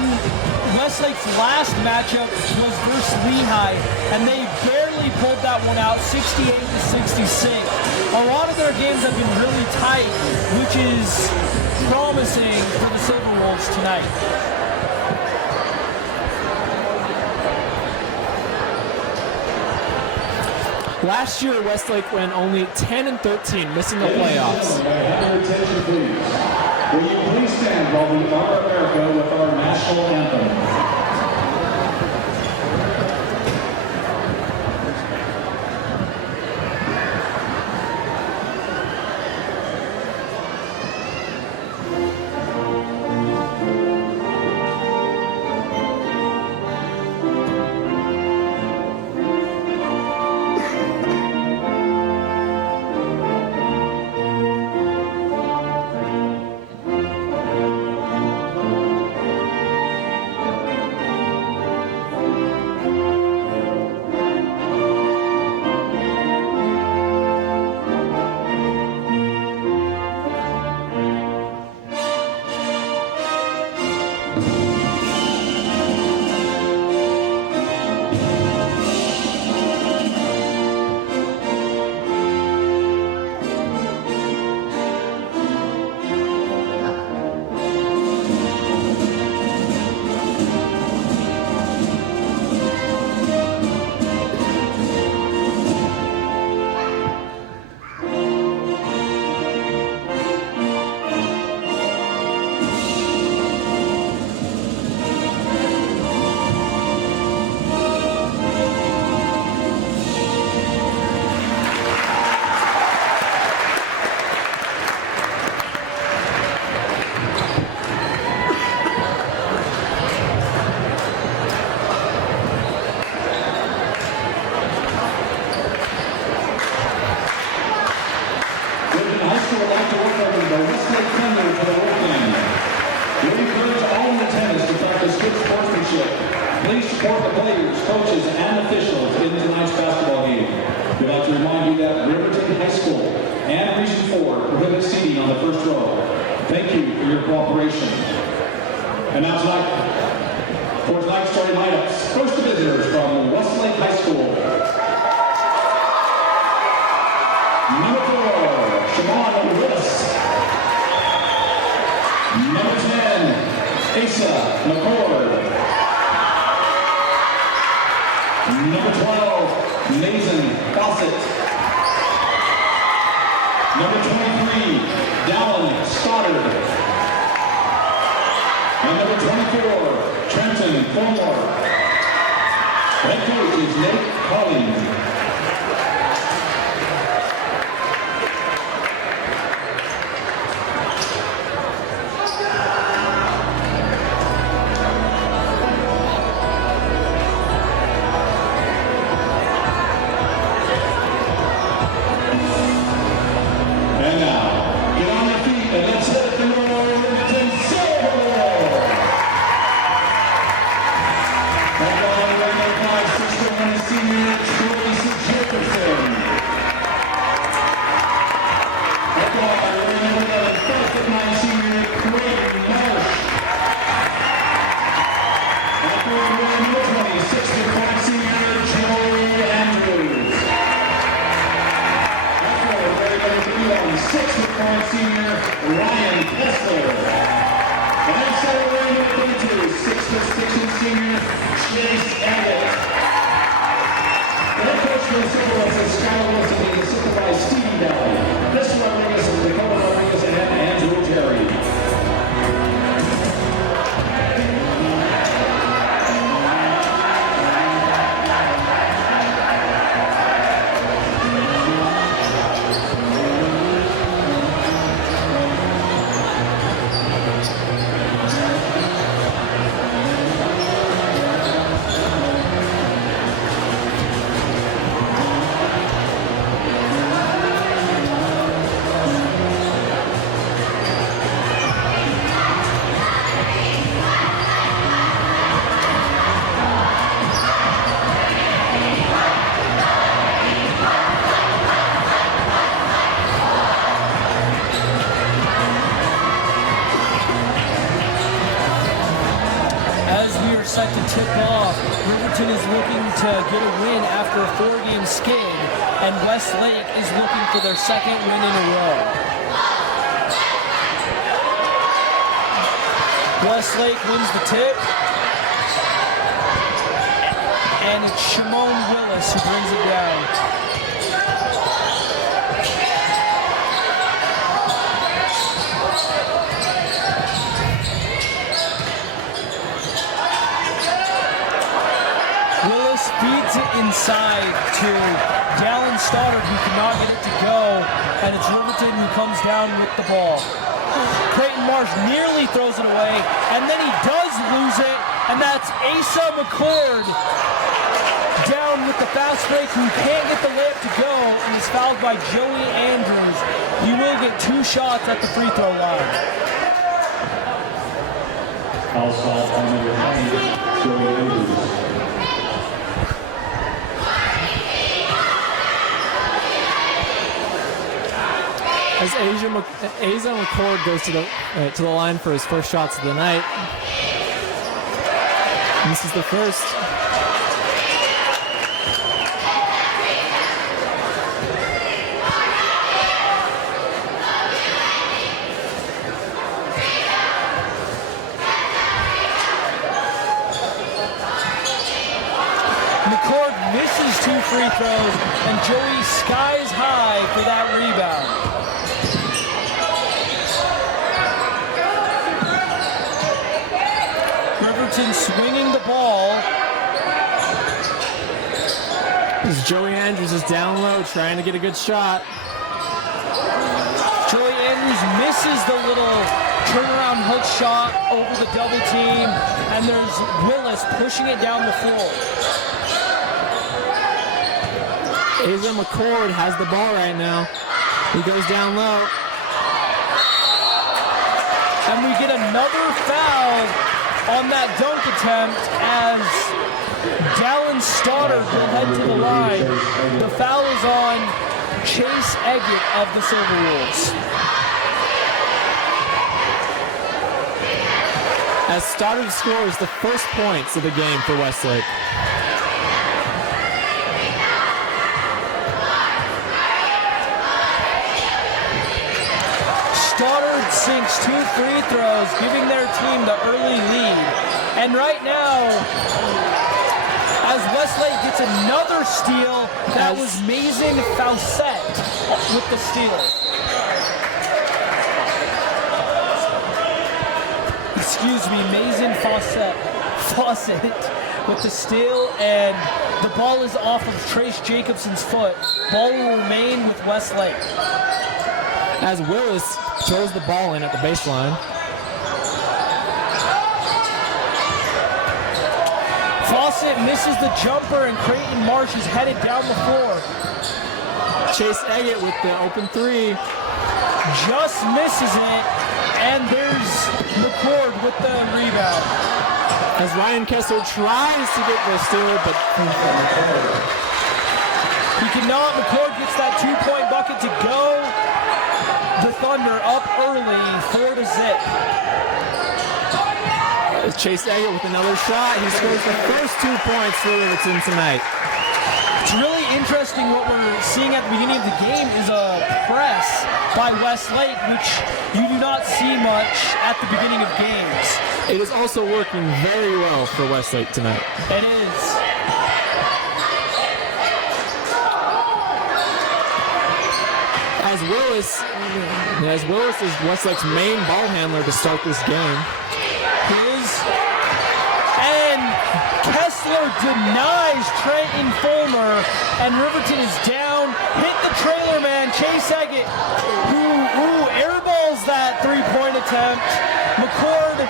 And Westlake's last matchup was versus Lehigh, and they barely pulled that one out, 68-66. A lot of their games have been really tight, which is promising for the Silverwolves tonight. Last year, Westlake went only 10-13, missing the playoffs. Have your attention, please. Will you please stand while we honor America with our national anthem? Please support the players, coaches, and officials in tonight's basketball game. We'd like to remind you that Riverton High School and Region 4 prohibit seating on the first row. Thank you for your cooperation. And now tonight, for tonight's starting lineups, first the visitors from Westlake High School. Number 4, Siobhan Willis. Number 10, Asa McCord. Number 12, Mason Fawcett. Number 23, Dallin Stoddard. And number 24, Trenton Fulmore. Head coach is Nate Collins. set to tip off. Riverton is looking to get a win after a 4-game skid, and Westlake is looking for their second win in a row. Westlake wins the tip, and it's Shimon Willis who brings it down. Feeds it inside to Dallin Stoddard, who cannot get it to go, and it's Riverton who comes down with the ball. Creighton Marsh nearly throws it away, and then he does lose it, and that's Asa McCord down with the fast break, who can't get the layup to go, and is fouled by Joey Andrews. He will get 2 shots at the free throw line. Foul on number 9, Joey Andrews. As Asa McCord goes to the line for his first shots of the night. And this is the first. McCord misses 2 free throws, and Joey skies high for that rebound. Riverton swinging the ball. As Joey Andrews is down low trying to get a good shot. Joey Andrews misses the little turnaround hook shot over the double team, and there's Willis pushing it down the floor. Asa McCord has the ball right now. He goes down low. And we get another foul on that dunk attempt as Dallin Stoddard will head to the line. The foul is on Chase Eggett of the Silver Wolves. As Stoddard scores the first points of the game for Westlake. Stoddard sinks 2 free throws, giving their team the early lead. And right now, as Westlake gets another steal, that was Mason Fawcett with the steal. Excuse me, Mason Fawcett with the steal, and the ball is off of Trace Jacobson's foot. Ball will remain with Westlake. As Willis throws the ball in at the baseline. Fawcett misses the jumper, and Creighton Marsh is headed down the floor. Chase Eggett with the open 3. Just misses it, and there's McCord with the rebound. As Ryan Kessler tries to get the steal, but he cannot. McCord gets that 2-point bucket to go. The Thunder up early, 4-0. Chase Eggett with another shot. He scores the first 2 points for Riverton tonight. It's really interesting what we're seeing at the beginning of the game is a press by Westlake, which you do not see much at the beginning of games. It is also working very well for Westlake tonight. It is. As Willis is Westlake's main ball handler to start this game. And Kessler denies Trenton Fulmer, and Riverton is down. Hit the trailer man, Chase Eggett, who airballs that 3-point attempt. McCord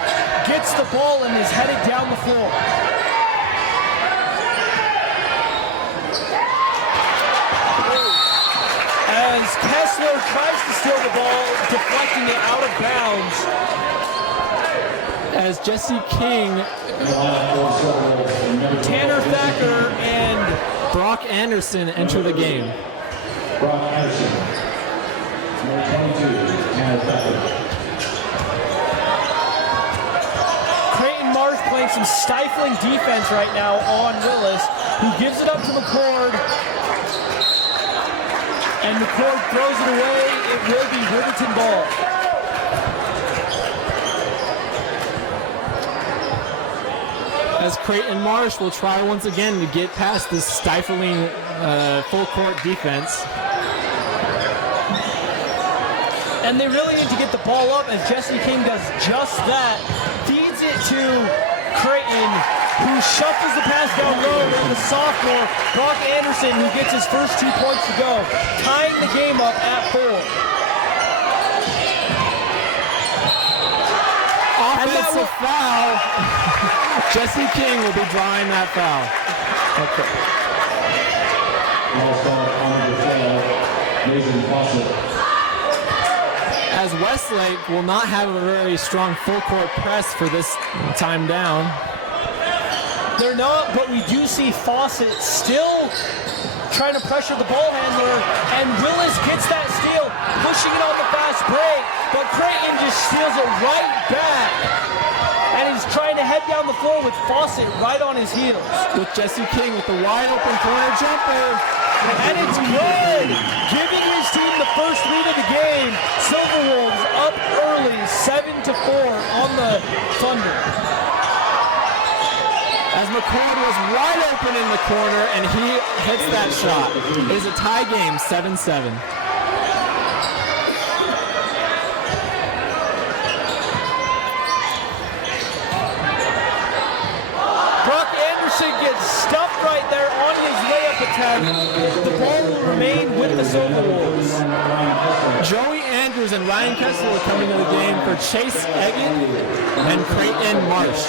gets the ball and is headed down the floor. As Kessler tries to steal the ball, deflecting it out of bounds. As Jesse King, Tanner Thacker, and Brock Anderson enter the game. Brock Anderson, number 22, Tanner Thacker. Creighton Marsh playing have some stifling defense right now on Willis, who gives it up to McCord. And McCord throws it away. It will be Riverton ball. As Creighton Marsh will try once again to get past this stifling full court defense. And they really need to get the ball up as Jesse King does just that. Feeds it to Creighton, who shuffles the pass down low to the sophomore, Brock Anderson, who gets his first 2 points to go, tying the game up at 4. Offensive foul. Jesse King will be drawing that foul. Okay. Also on the foul, Mason Fawcett. As Westlake will not have a very strong full court press for this time down. They're not, but we do see Fawcett still trying to pressure the ball handler, and Willis gets that steal, pushing it on the fast break, but Creighton just steals it right back, and he's trying to head down the floor with Fawcett right on his heels. With Jesse King with the wide open corner jumper. And it's good, giving his team the first lead of the game. Silverwolves up early, 7-4 on the Thunder. As McCord was wide open in the corner, and he hits that shot. It is a tie game, 7-7. Brock Anderson gets stuffed right there on his layup attempt. The ball will remain with the Silverwolves. Joey Andrews and Ryan Kessler are coming to the game for Chase Egan and Creighton Marsh.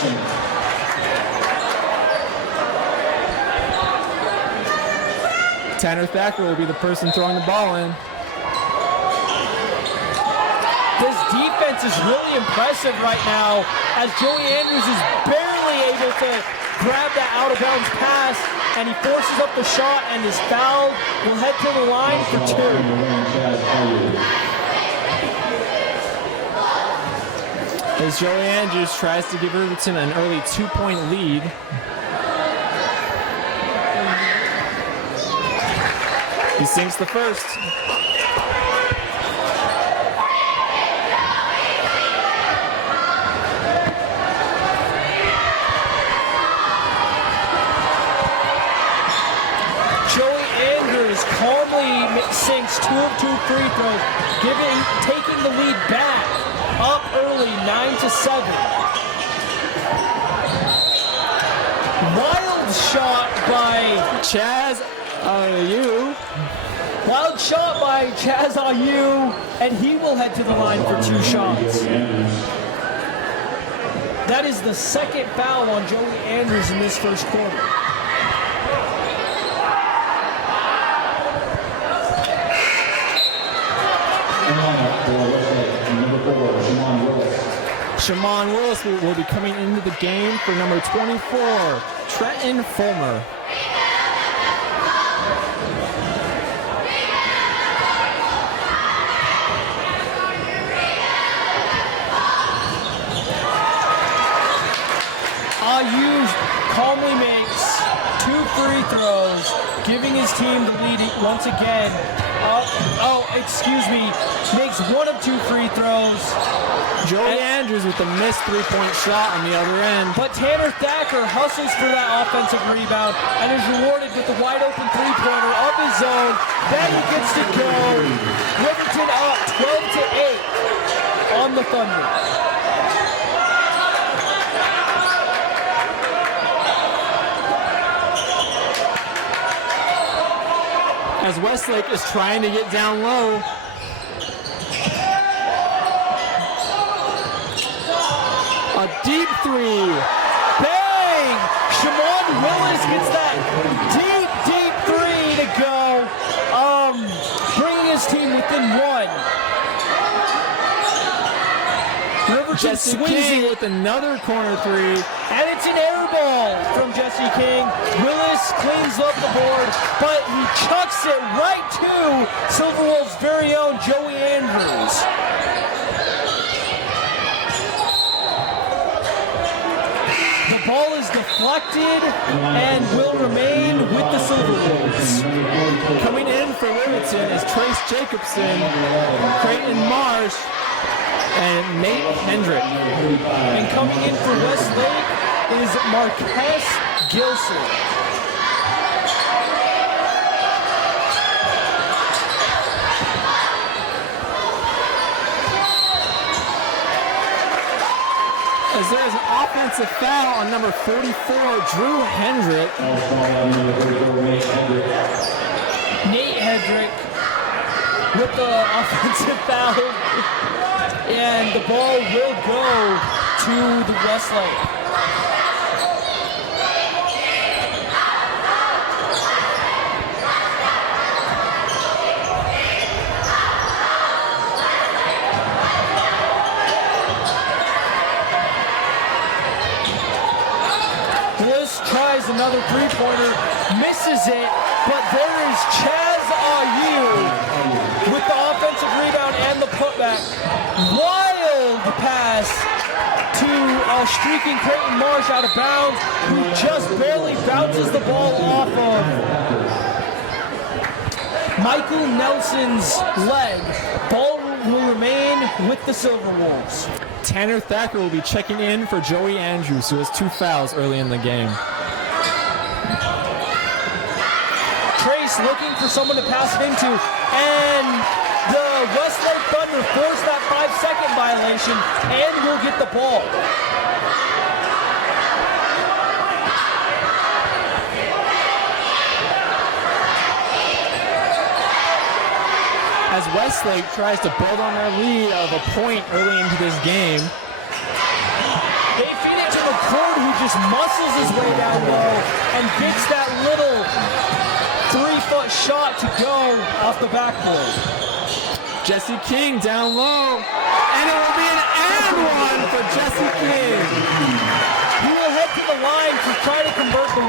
Tanner Thacker will be the person throwing the ball in. This defense is really impressive right now, as Joey Andrews is barely able to grab that out-of-bounds pass, and he forces up the shot and is fouled. Will head to the line for 2. As Joey Andrews tries to give Riverton an early 2-point lead. He sinks the first. Joey Andrews calmly sinks 2 of 2 free throws, taking the lead back up early, 9-7. Wild shot by Chaz Ayu. Wild shot by Chaz Ayu, and he will head to the line for 2 shots. That is the second foul on Joey Andrews in this first quarter. Shamon Willis will be coming into the game for number 24, Trenton Fulmer. Ayu calmly makes 2 free throws, giving his team the lead once again. Makes 1 of 2 free throws. Joey Andrews with the missed 3-point shot on the other end. But Tanner Thacker hustles for that offensive rebound and is rewarded with the wide open 3-pointer of his own. Then he gets to go. Riverton up 12-8 on the Thunder. As Westlake is trying to get down low. A deep 3. Bang! Shamon Willis gets that deep 3 to go, bringing his team within 1. Riverton Jesse King with another corner 3. And it's an air ball from Jesse King. Willis cleans up the board, but he chucks it right to Silverwolves' very own Joey Andrews. The ball deflected and will remain with the Silver Wolves. Coming in for Riverton is Trace Jacobson, Creighton Marsh, and Nate Hendrick. And coming in for Westlake is Marquez Gilson. As there is an offensive foul on number 44, Drew Hendrick. Nate Hendrick with the offensive foul. And the ball will go to the Westlake. Tries another three-pointer, misses it, but there is Chaz Ayu with the offensive rebound and the putback. Wild pass to a streaking Creighton Marsh out of bounds, who just barely bounces the ball off of Michael Nelson's leg. Ball will remain with the Silver Wolves. Tanner Thacker will be checking in for Joey Andrews, who has 2 fouls early in the game. Trace looking for someone to pass it into, and the Westlake Thunder force that 5-second violation and will get the ball. As Westlake tries to build on their lead of a point early into this game. They feed it to McCord, who just muscles his way down low and gets that little 3-foot shot to go off the backboard. Jesse King down low, and it will be an and one for Jesse King. He will head to the line to try to convert the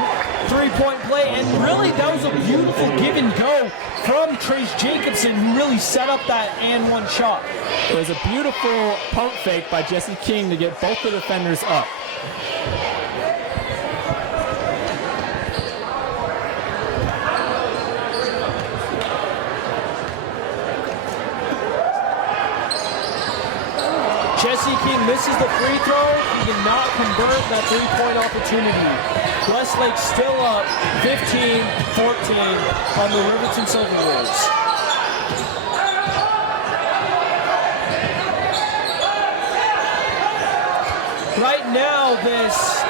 three-point play, and really that was a beautiful give and go from Trace Jacobson, who really set up that and one shot. It was a beautiful pump fake by Jesse King to get both the defenders up. Jesse King misses the free throw. He did not convert that three-point opportunity. Westlake still up 15-14 on the Riverton Silver Wolves. Right now, this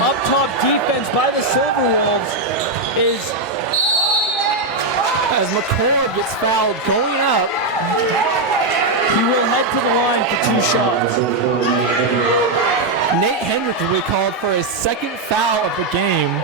up-top defense by the Silver Wolves is... As McCord gets fouled going up, he will head to the line for 2 shots. Nate Hendrick will be called for his second foul of the game.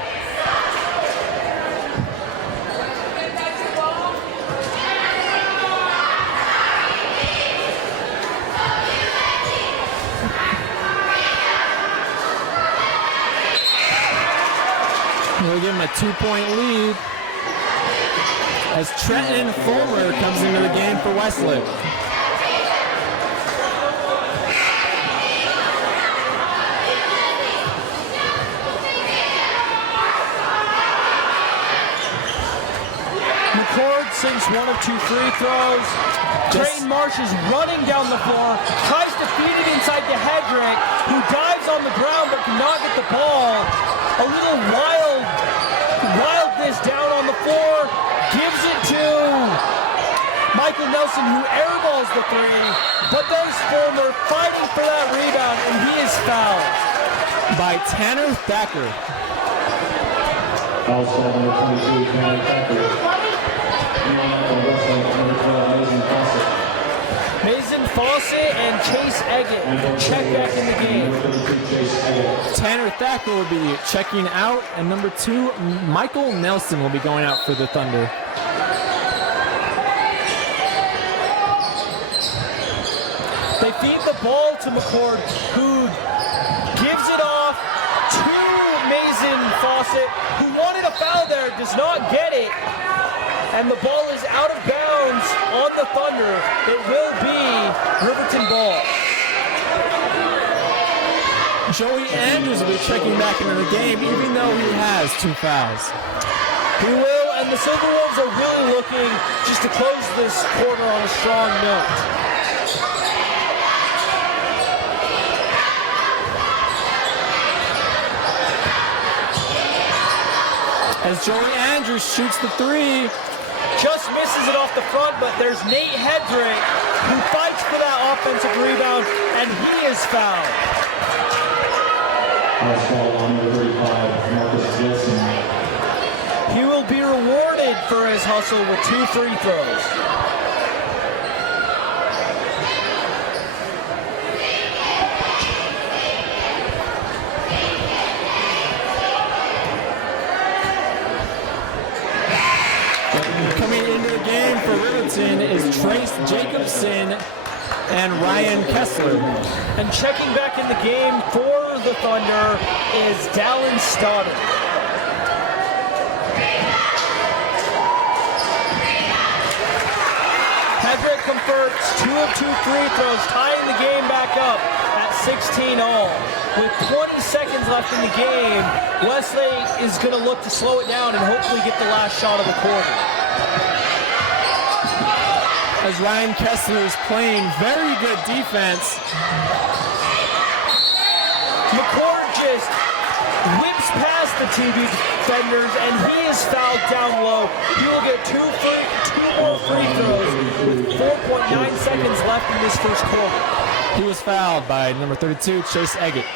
We'll give him a 2-point lead as Trenton Fulmer comes into the game for Westlake. Sinks 1 of 2 free throws. Creighton Marsh is running down the floor, tries to feed it inside to Hedrick, who dives on the ground but cannot get the ball. A little wildness down on the floor, gives it to Michael Nelson, who airballs the three, but there's Fulmer fighting for that rebound, and he is fouled by Tanner Thacker. Foul number 22, Tanner Thacker. Mason Fawcett and Chase Eggett check back in the game. Tanner Thacker will be checking out, and number 2, Michael Nelson, will be going out for the Thunder. They feed the ball to McCord, who gives it off to Mason Fawcett, who wanted a foul there, does not get it. And the ball is out of bounds on the Thunder. It will be Riverton ball. Joey Andrews will be checking back into the game, even though he has 2 fouls. He will, and the Silverwolves are really looking just to close this quarter on a strong note. As Joey Andrews shoots the 3. Just misses it off the front, but there's Nate Hedrick who fights for that offensive rebound, and he is fouled. That's foul on number 35, Marcus Wilson. He will be rewarded for his hustle with 2 free throws. Coming into the game for Riverton is Trace Jacobson and Ryan Kessler. And checking back in the game for the Thunder is Dallin Stoddard. Hedrick converts 2 of 2 free throws, tying the game back up at 16 all. With 20 seconds left in the game, Westlake is going to look to slow it down and hopefully get the last shot of the quarter. As Ryan Kessler is playing very good defense. McCord just whips past the TV defenders, and he is fouled down low. He will get 2 more free throws with 4.9 seconds left in this first quarter. He was fouled by number 32, Chase Eggett.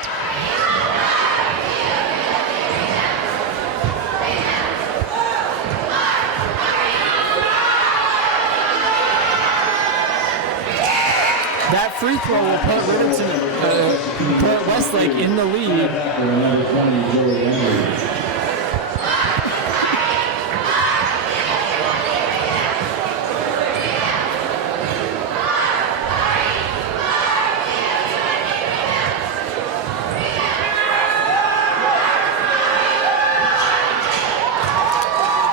That free throw will put Riverton, put Westlake in the lead.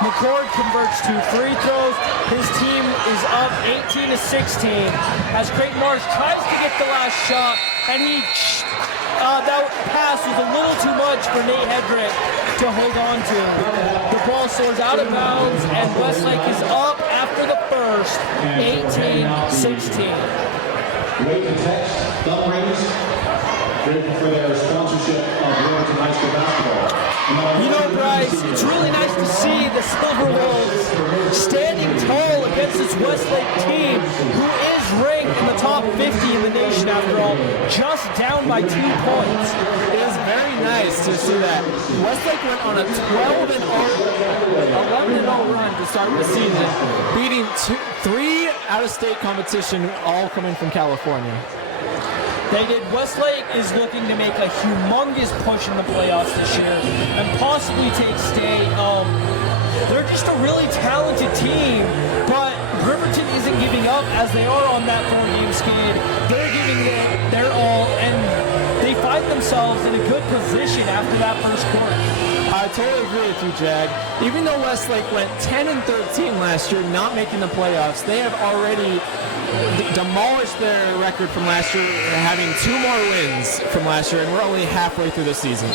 McCord converts 2 free throws. His team is up 18-16 as Creighton Marsh tries to get the last shot, and that pass was a little too much for Nate Hedrick to hold on to. The ball soars out of bounds, and Westlake is up after the first, 18-16. Wait to text, Thumb Rings, grateful for their sponsorship of Riverton High School basketball. You know, Bryce, it's really nice to see the Silverwolves standing tall against this Westlake team, who is ranked in the top 50 in the nation after all, just down by 2 points. It is very nice to see that. Westlake went on a 11-0 run to start the season, beating 3 out-of-state competition, all coming from California. They did. Westlake is looking to make a humongous push in the playoffs this year and possibly take state. They're just a really talented team, but Riverton isn't giving up as they are on that 4-game skid. They're giving it their all, and they find themselves in a good position after that first quarter. I totally agree with you, Jag. Even though Westlake went 10-13 last year, not making the playoffs, they have already demolished their record from last year, having 2 more wins from last year, and we're only halfway through the season.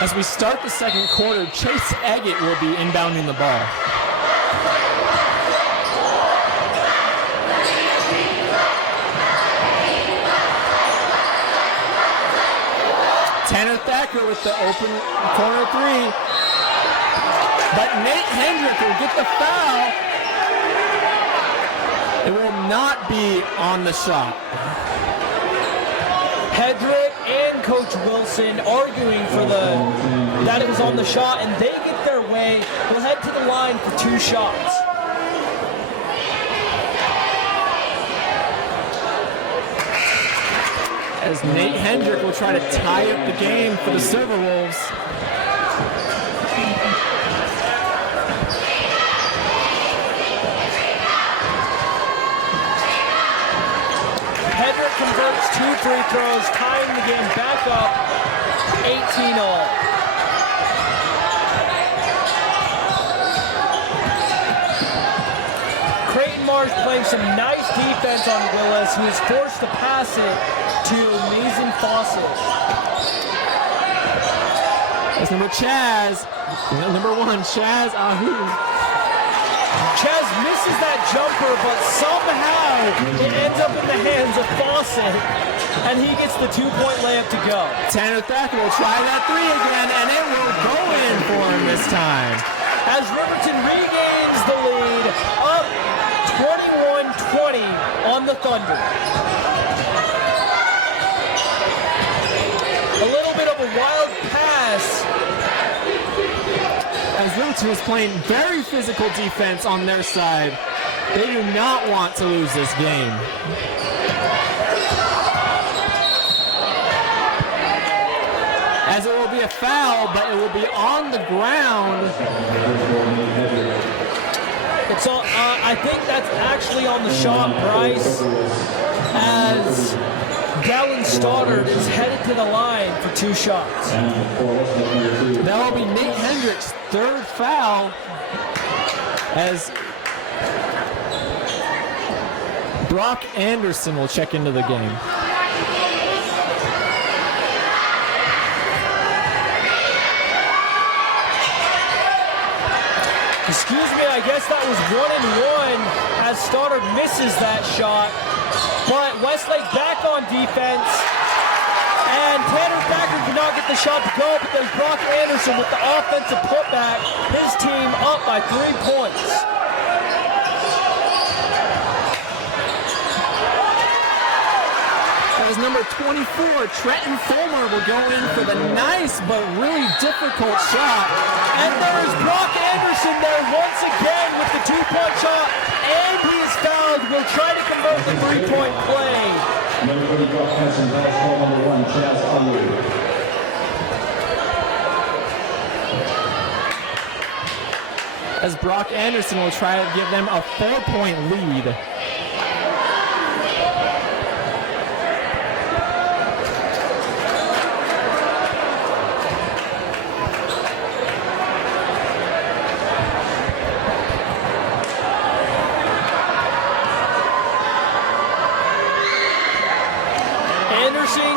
As we start the second quarter, Chase Eggett will be inbounding the ball. Tanner Thacker with the open corner 3. But Nate Hendrick will get the foul. It will not be on the shot. Hedrick and Coach Wilson arguing for that it was on the shot, and they get their way. We'll head to the line for 2 shots. As Nate Hendrick will try to tie up the game for the Silverwolves. Hedrick converts converts 2 free throws, tying the game back up 18-all. Creighton Marsh playing some nice defense on Willis, who is forced to pass it to Mason Fawcett. That's number Chaz. Number 1, Chaz Ahu. Chaz misses that jumper, but somehow it ends up in the hands of Fawcett, and he gets the 2-point layup to go. Tanner Thacker will try that 3 again, and it will go in for him this time. As Riverton regains the lead, up 21-20 on the Thunder. A little bit of a wild pass. As Riverton is playing very physical defense on their side, they do not want to lose this game. As it will be a foul, but it will be on the ground. It's on, I think that's actually on the shot, Bryce, as Gallon Stoddard is headed to the line for 2 shots. That will be Nate Hendricks' 3rd foul, as Brock Anderson will check into the game. Excuse me, I guess that was 1-1 as Stoddard misses that shot. But Westlake back on defense. And Tanner Thacker could not get the shot to go, but there's Brock Anderson with the offensive putback. His team up by 3 points. As number 24, Trenton Fulmer will go in for the nice but really difficult shot. And there's Brock Anderson there once again with the 2-point shot. And he is fouled. Will try to convert the 3-point play. Number 30, Brock Anderson, that's call number 1, Chaz Alu. As Brock Anderson will try to give them a 4-point lead.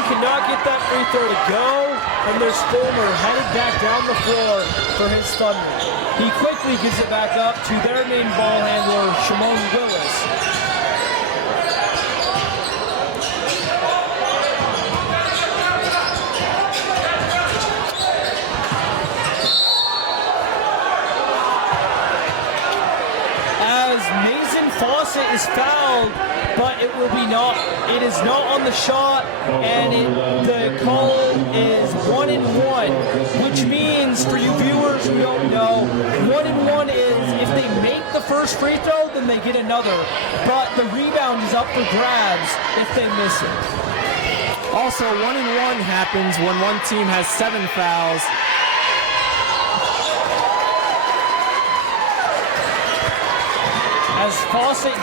Cannot get that free throw to go, and there's Fulmer headed back down the floor for his Thunder. He quickly gives it back up to their main ball handler, Shimon Willis. As Mason Fawcett is fouled, but it is not on the shot, and the call is 1-1, which means, for you viewers who don't know, 1-1 is if they make the first free throw, then they get another, but the rebound is up for grabs if they miss it. Also, 1-1 happens when one team has 7 fouls. As Fawcett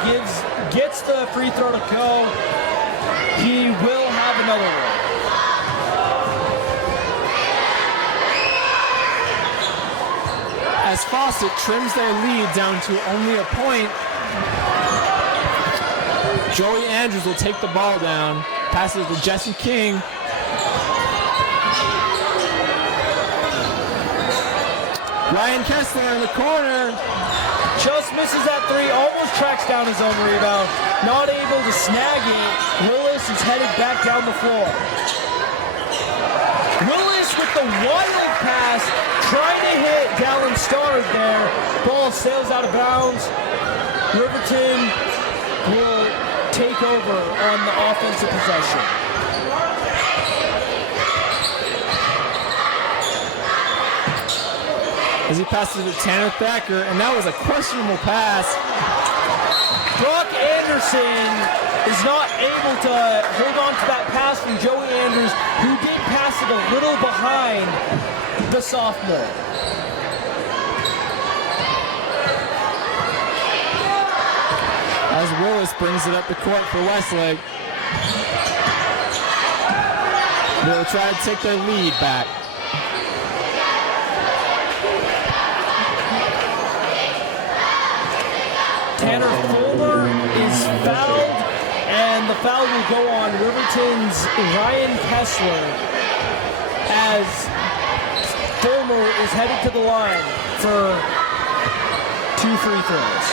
gets the free throw to go, he will have another one. As Fawcett trims their lead down to only a point, Joey Andrews will take the ball down, passes to Jesse King. Ryan Kessler in the corner. Just misses that 3, almost tracks down his own rebound. Not able to snag it. Willis is headed back down the floor. Willis with the wild pass, trying to hit Gallon Stoddard there. Ball sails out of bounds. Riverton will take over on the offensive possession. As he passes to Tanner Thacker, and that was a questionable pass. Brock Anderson is not able to hold on to that pass from Joey Andrews, who did pass it a little behind the sophomore. As Willis brings it up the court for Westlake. They'll try to take their lead back. Tanner Fulmer is fouled, and the foul will go on Riverton's Ryan Kessler as Fulmer is headed to the line for 2 free throws.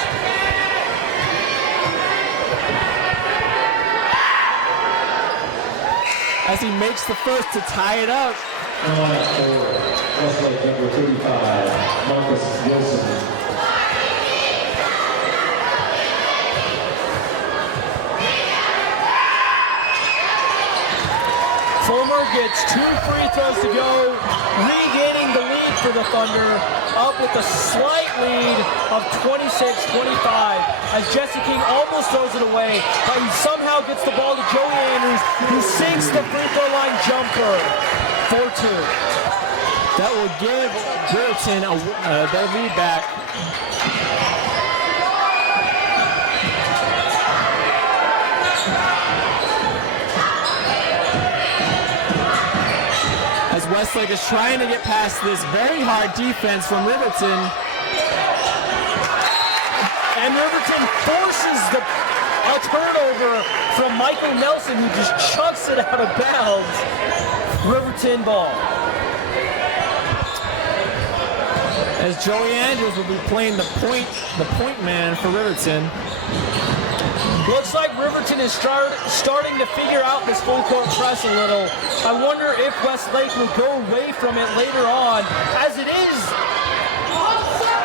As he makes the first to tie it up. Westlake number 35, Marcus Wilson. Fulmer gets 2 free throws to go, regaining the lead for the Thunder, up with a slight lead of 26-25 as Jesse King almost throws it away, but he somehow gets the ball to Joey Andrews, who sinks the free throw line jumper for 2. That will give Riverton their lead back. As Westlake is trying to get past this very hard defense from Riverton. And Riverton forces a turnover from Michael Nelson, who just chucks it out of bounds. Riverton ball. As Joey Andrews will be playing the point man for Riverton. Looks like Riverton is starting to figure out this full court press a little. I wonder if Westlake will go away from it later on. As it is,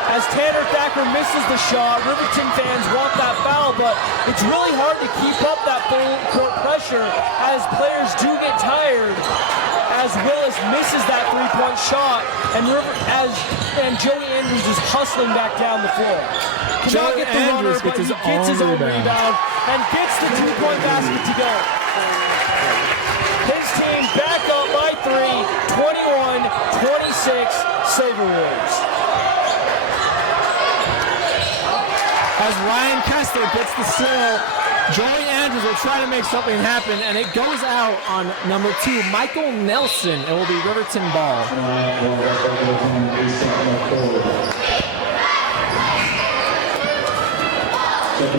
as Tanner Thacker misses the shot, Riverton fans want that foul, but it's really hard to keep up that full court pressure as players do get tired. As Willis misses that three-point shot, and Joey Andrews is hustling back down the floor. Cannot get the runner, but he gets his own rebound and gets the 2-point basket to go. His team back up by 3, 21-26, Silverwolves. As Ryan Kessler gets the steal, Joey Andrews will try to make something happen, and it goes out on number 2, Michael Nelson. It will be Riverton ball.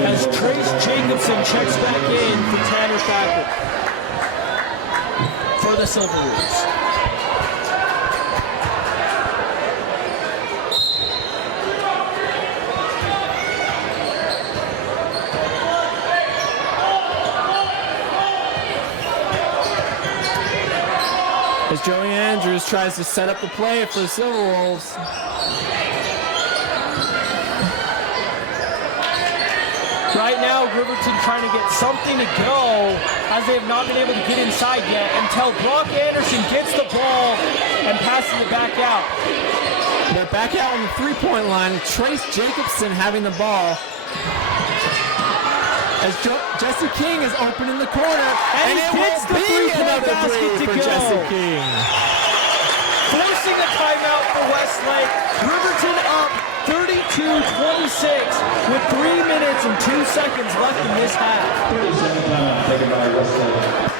As Trace Jacobson checks back in for Tanner Thacker for the Silverwolves. As Joey Andrews tries to set up the play for the Silverwolves. Right now, Riverton trying to get something to go as they have not been able to get inside yet until Brock Anderson gets the ball and passes it back out. They're back out on the three-point line. Trace Jacobson having the ball. As Jesse King is open in the corner. And he gets the three-point basket to for go. Jesse King. Forcing a timeout for Westlake. Riverton up 32-26 with 3 minutes and 2 seconds left in this half. 37 timeout taken by Westlake.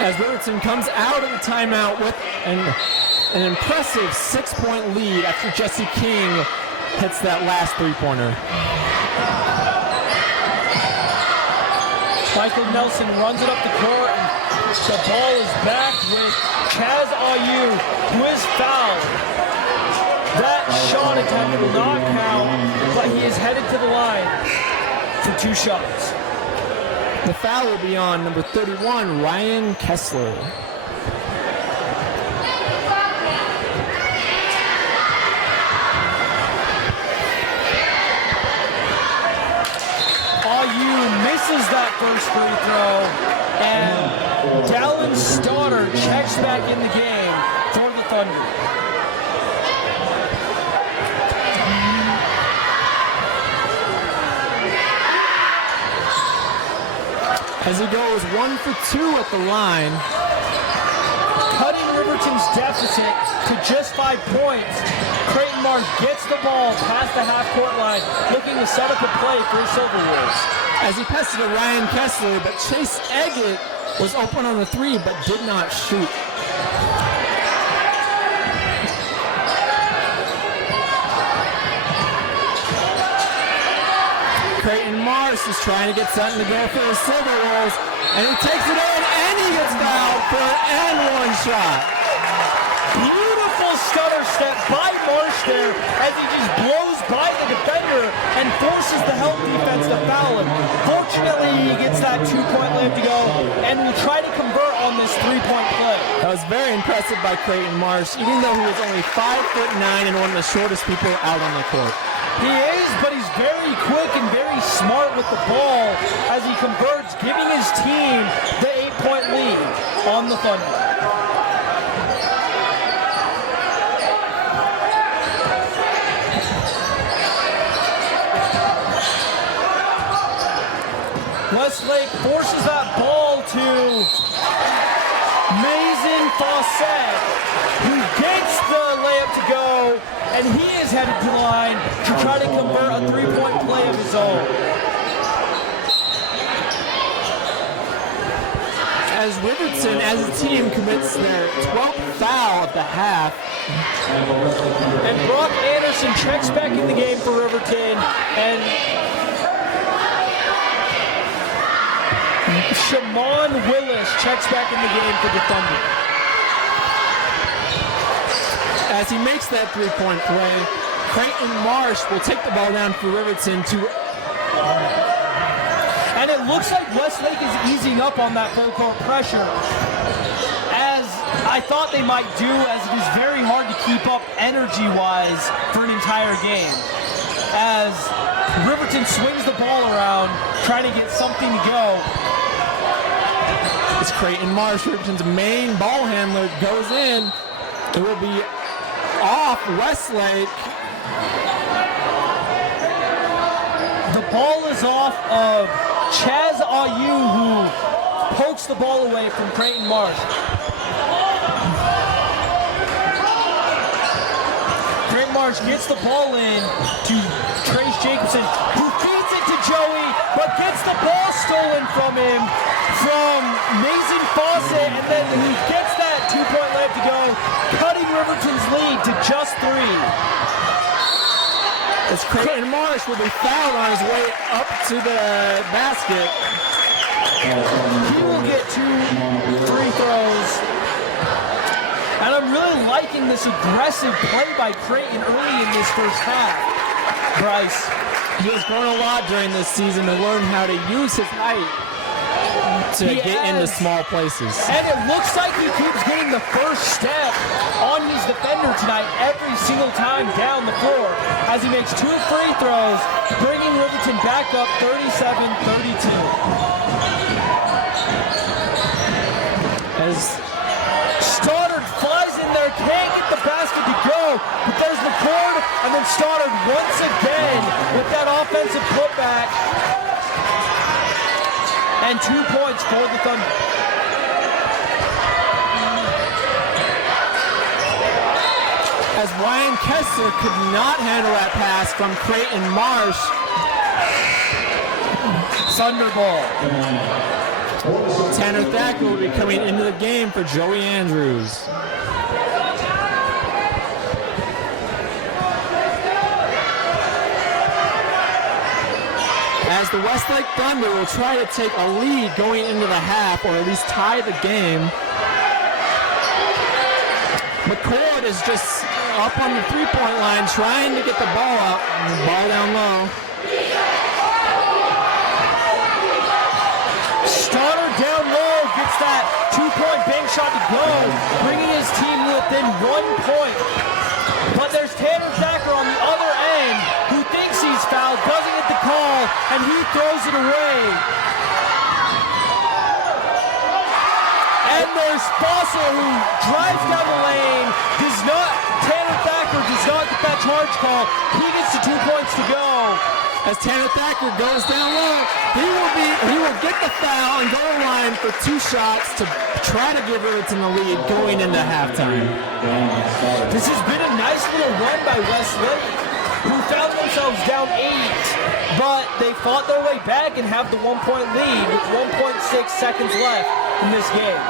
As Riverton comes out of the timeout with an impressive 6-point lead after Jesse King hits that last three-pointer. Michael Nelson runs it up the court, and the ball is back with Chaz Ayu, who is fouled. That shot attempt will not count, but he is headed to the line for 2 shots. The foul will be on number 31, Ryan Kessler. Misses that first free throw, and Dallin Stoddard checks back in the game for the Thunder. As he goes 1 for 2 at the line. Cutting Riverton's deficit to just 5 points. Creighton Marsh gets the ball past the half-court line, looking to set up a play for the Silver Wolves. As he passed it to Ryan Kessler, but Chase Eggett was open on the 3, but did not shoot. Creighton Marsh is trying to get something to go for the Silver Wolves, and he takes it in, and he gets fouled for an and-one shot. Beautiful stutter step by Marsh there as he just blows by the defender and forces the help defense to foul him. Fortunately, he gets that 2-point layup to go and will try to convert on this 3-point play. That was very impressive by Creighton Marsh, even though he was only 5'9" and one of the shortest people out on the court. He is, but he's very quick and very smart with the ball as he converts, giving his team the 8-point lead on the Thunder. Westlake forces that ball to Mason Fawcett, who gets the layup to go, and he is headed to the line to try to convert a 3-point play of his own. As Riverton, as a team, commits their 12th foul of the half. And Brock Anderson checks back in the game for Riverton, and Shamon Willis checks back in the game for the Thunder. As he makes that 3-point play, Creighton Marsh will take the ball down for Riverton to... And it looks like Westlake is easing up on that full court pressure, as I thought they might do, as it is very hard to keep up energy-wise for an entire game. As Riverton swings the ball around, trying to get something to go. It's Creighton Marsh, Riverton's main ball handler, goes in. It will be off Westlake. The ball is off of Chaz Ayu, who pokes the ball away from Creighton Marsh. Creighton Marsh gets the ball in to Trace Jacobson, who feeds it to Joey, but gets the ball stolen from him from Mason Fawcett, and then he gets that 2-point layup to go, cutting Riverton's lead to just 3. As Creighton Marsh will be fouled on his way up to the basket. He will get 2 free throws. And I'm really liking this aggressive play by Creighton early in this first half. Bryce. He has grown a lot during this season to learn how to use his height to get into small places. And it looks like he keeps getting the first step on his defender tonight every single time down the floor as he makes 2 free throws, bringing Riverton back up 37-32. As Stoddard flies in there, can't get the basket to go, but there's the board, and then Stoddard once again with that offensive putback, and 2 points for the Thunder. as Ryan Kessler could not handle that pass from Creighton Marsh. Thunder ball. Tanner Thacker will be coming into the game for Joey Andrews. As the Westlake Thunder will try to take a lead going into the half, or at least tie the game. McCord is just up on the three-point line trying to get the ball up, and the ball down low. 1 point. But there's Tanner Thacker on the other end who thinks he's fouled, doesn't get the call, and he throws it away. And there's Fawcett who drives down the lane, Tanner Thacker does not get that charge call. He gets the 2 points to go. As Tanner Thacker goes down low, he will get the foul and go to line for 2 shots to try to give Riverton the lead going into halftime. This has been a nice little run by Westlake, who found themselves down 8, but they fought their way back and have the 1-point lead with 1.6 seconds left in this game.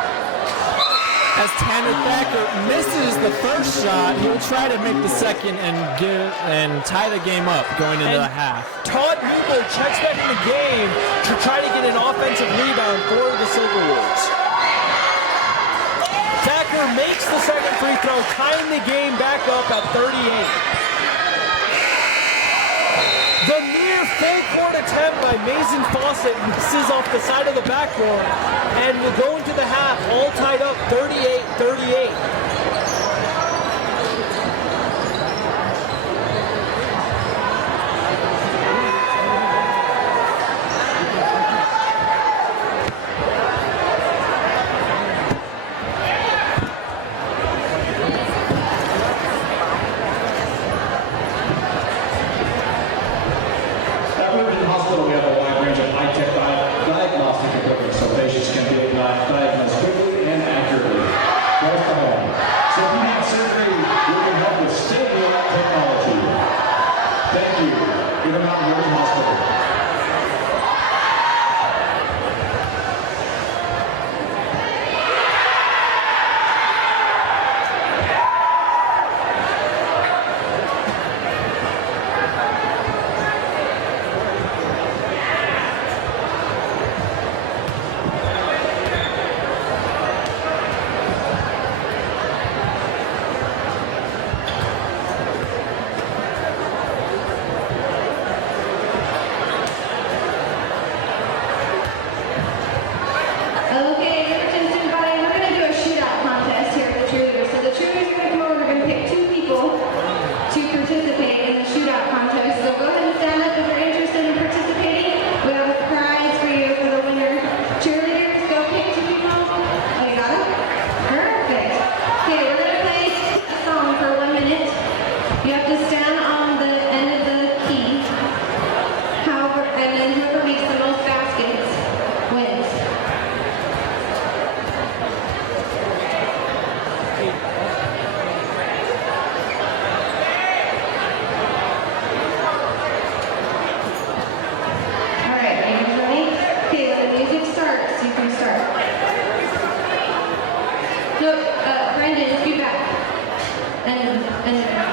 As Tanner Thacker misses the first shot, he'll try to make the second and tie the game up going into the half. Todd Newberg checks back in the game to try to get an offensive rebound for the Silverwolves. Thacker makes the second free throw, tying the game back up at 38. The near full-court attempt by Mason Fawcett misses off the side of the backboard, and will go into the half all tied up 38-38. At Riverton Hospital, we have a wide range of high-tech diagnostic equipment so patients can be diagnosed quickly and accurately, close to home. So if you need surgery, we can help with state-of-the-art technology. Thank you. Intermountain Riverton Hospital. Okay, Riverton student body, we're going to do a shootout contest here at the cheerleaders. So the cheerleaders are going to come over, we're going to pick 2 people to participate in the shootout contest. So go ahead and stand up if you're interested in participating. We have a prize for you for the winner. Cheerleaders, go pick 2 people. Oh, you got it? Perfect. Okay, we're going to play a song for 1 minute. You have to stand on the end of the key. However, and then whoever makes the most baskets wins. All right, are you ready? Okay, when the music starts, you can start. No, Brendan, be back. And go.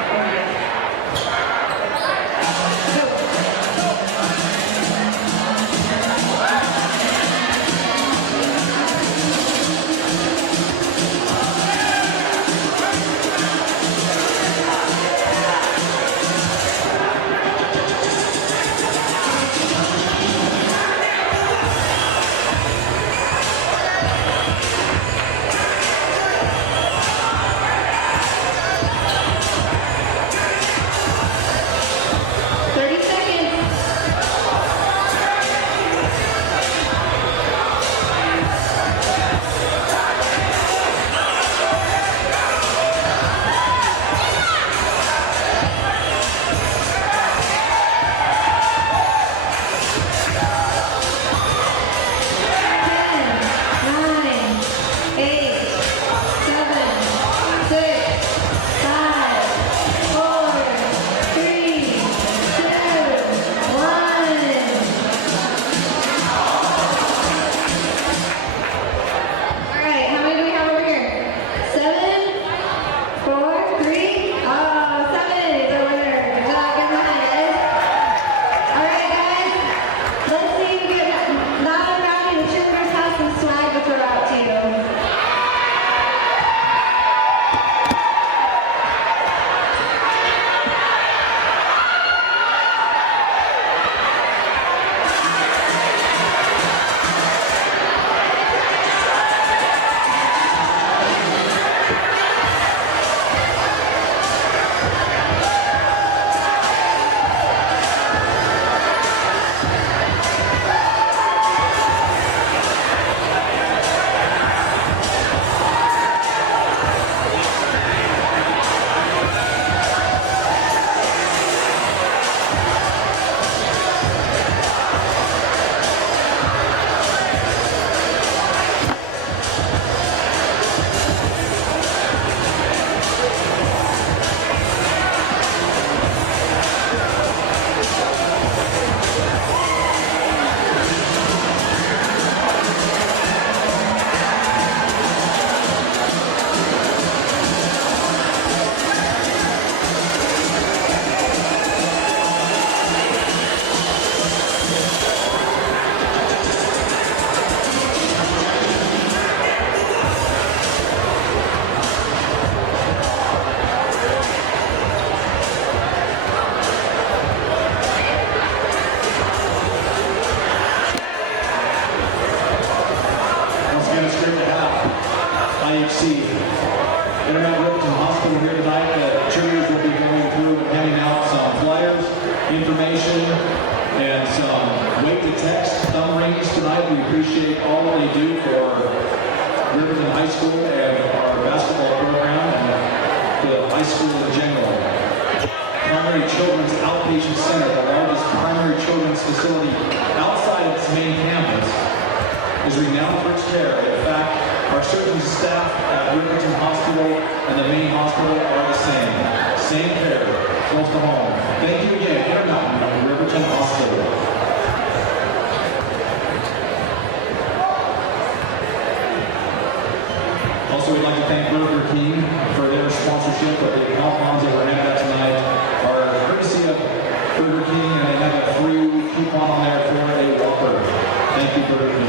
do for Riverton High School and our basketball program and the high school in general. Primary Children's Outpatient Center, the largest primary children's facility outside of its main campus, is renowned for its care. In fact, our surgeon staff at Riverton Hospital and the main hospital are the same. Same care, close to home. Thank you again, Intermountain of Riverton Hospital. Also, we'd like to thank Burger King for their sponsorship of the coupons that were handed out tonight. Are courtesy of Burger King, and they have a free coupon on there for a Whopper. Thank you, Burger King.